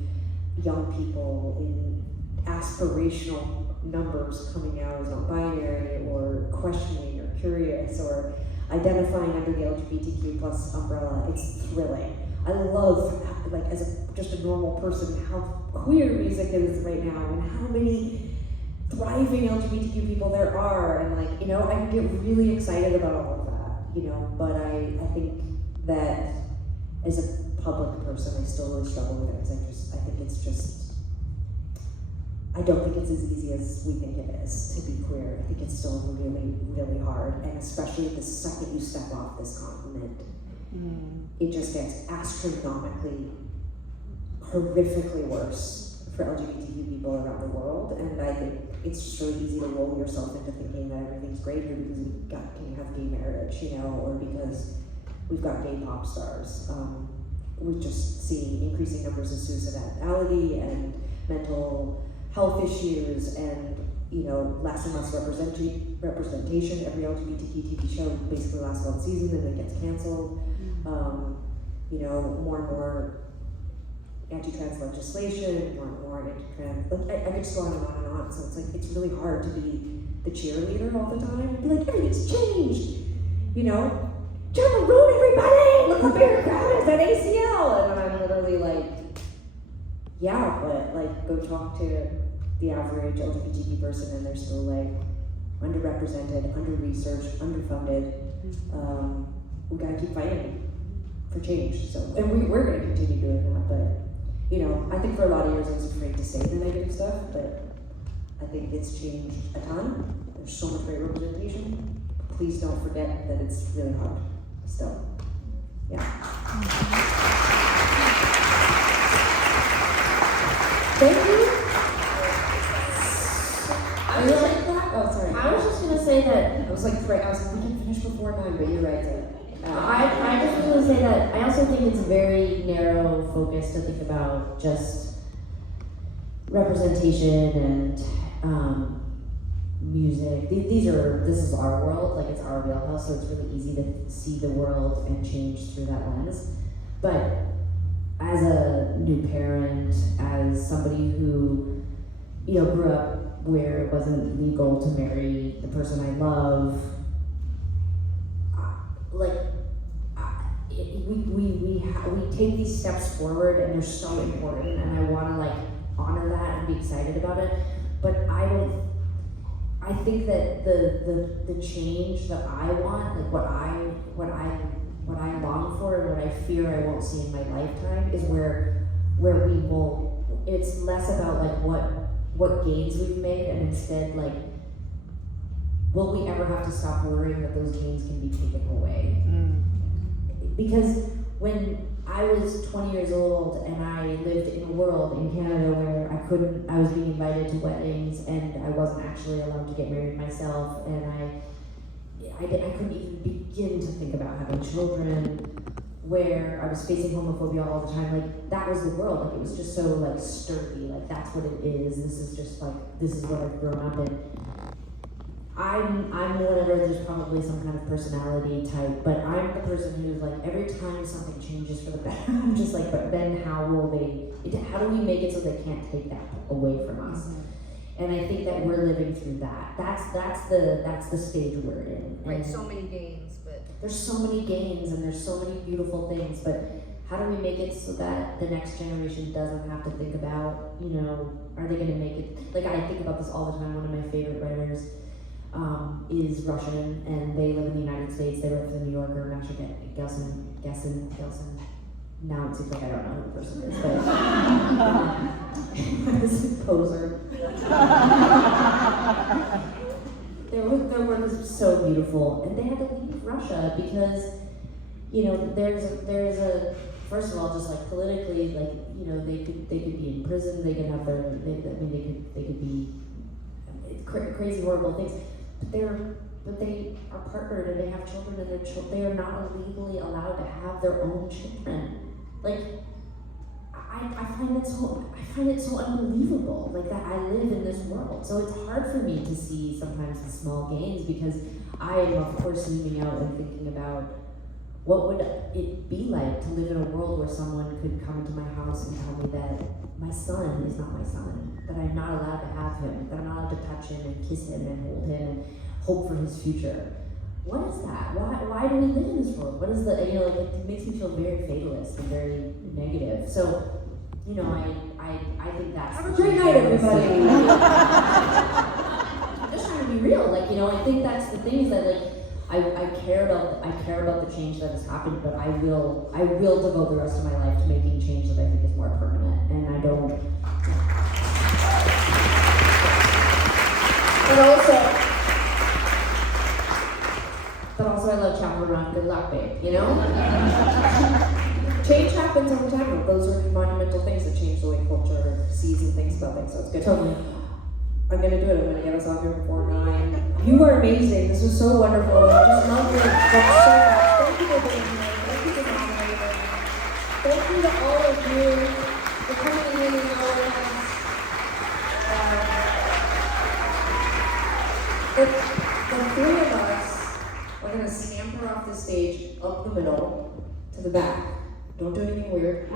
young people in aspirational numbers coming out as non-binary or questioning or curious or identifying under the LGBTQ plus umbrella. It's thrilling. I love, like, as just a normal person, how queer music is right now and how many thriving LGBTQ people there are, and like, you know, I can get really excited about all of that, you know, but I think that as a public person, I still really struggle with it, because I don't think it's as easy as we think it is to be queer. I think it's still really, really hard, and especially the second you step off this continent, it just gets astronomically, horrifically worse for LGBTQ people around the world, and I think it's just really easy to roll yourself into thinking that everything's great here because we can have gay marriage, you know, or because we've got gay pop stars. We're just seeing increasing numbers of suicidality and mental health issues, and, you know, less and less representation. Every LGBTQ TV show basically lasts one season and then gets canceled. You know, more and more anti-trans legislation, more and more anti-trans, like, I could just go on and on, so it's like, it's really hard to be the cheerleader all the time and be like, everything's changed, you know, jump around everybody, look how big the crowd is at ACL, and I'm literally like, yeah, but like, go talk to the average LGBTQ person, and they're still like underrepresented, under-researched, underfunded. We gotta keep fighting for change. So, and we're gonna continue doing that. But you know, I think for a lot of years I was afraid to say the negative stuff, but I think it's changed a ton. There's so much great representation. Please don't forget that it's really hard still. Yeah. Thank you. I was like that? Oh, sorry. I was just gonna say that I was like, we can finish before 9, but you're right. I just was gonna say that I also think it's very narrow focused to think about just representation and music. This is our world, like it's our wheelhouse, so it's really easy to see the world and change through that lens. But as a new parent, as somebody who, you know, grew up where it wasn't legal to marry the person I love, we take these steps forward, and they're so important, and I want to like honor that and be excited about it. But I think that the change that I want, like what I long for and what I fear I won't see in my lifetime, is where we will. It's less about like what gains we've made, and instead like, will we ever have to stop worrying that those gains can be taken away? Because when I was 20 years old and I lived in a world in Canada where I was being invited to weddings and I wasn't actually allowed to get married myself, and I couldn't even begin to think about having children, where I was facing homophobia all the time. Like, that was the world. Like, it was just so like sturdy. Like, that's what it is. This is just like, this is what I've grown up in. I'm whatever, there's probably some kind of personality type, but I'm the person who's like, every time something changes for the better, I'm just like, but then how do we make it so they can't take that away from us? And I think that we're living through that. That's the stage we're in. Right, And so many gains, but there's so many gains and there's so many beautiful things, but how do we make it so that the next generation doesn't have to think about, you know, are they gonna make it? Like, I think about this all the time. One of my favorite writers is Russian, and they live in the United States. They wrote for the New Yorker, and actually Gelson. Now it seems like I don't know who the person is, but this is a poser. Their work is so beautiful, and they had to leave Russia because, you know, there's a first of all, just like politically, like, you know, they could be in prison, they could have they could be crazy, horrible things. But they are partnered and they have children, and they are not legally allowed to have their own children. Like, I find it so unbelievable, like, that I live in this world. So it's hard for me to see sometimes the small gains, because I am of course zooming out and thinking about what would it be like to live in a world where someone could come into my house and tell me that my son is not my son, that I'm not allowed to have him, that I'm not allowed to touch him and kiss him and hold him and hope for his future. What is that? Why do we live in this world? What is the, you know, like, it makes me feel very fatalist and very negative. So, you know, I think that's... Have a great night, everybody! I'm just trying to be real, like, you know, I think that's the thing, is that, like, I care about the change that has happened, but I will devote the rest of my life to making change that I think is more permanent, and I don't. But also I love Chapel Run. Good luck, babe. You know. Change happens over time. Those are monumental things that change the way culture sees and thinks about things. So it's good. Totally. I'm gonna do it. I'm gonna get us off here before 9. You are amazing. This was so wonderful. I just love your book so much. Thank you for being here. Thank you for nominating. Thank you to all of you for coming and hanging out with us. The three of us are gonna scamper off the stage, up the middle, to the back. Don't do anything weird.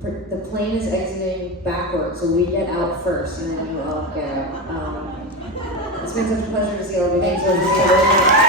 The plane is exiting backwards, so we get out first, and then you all get out. It's been such a pleasure to see all of you. Thanks for being here.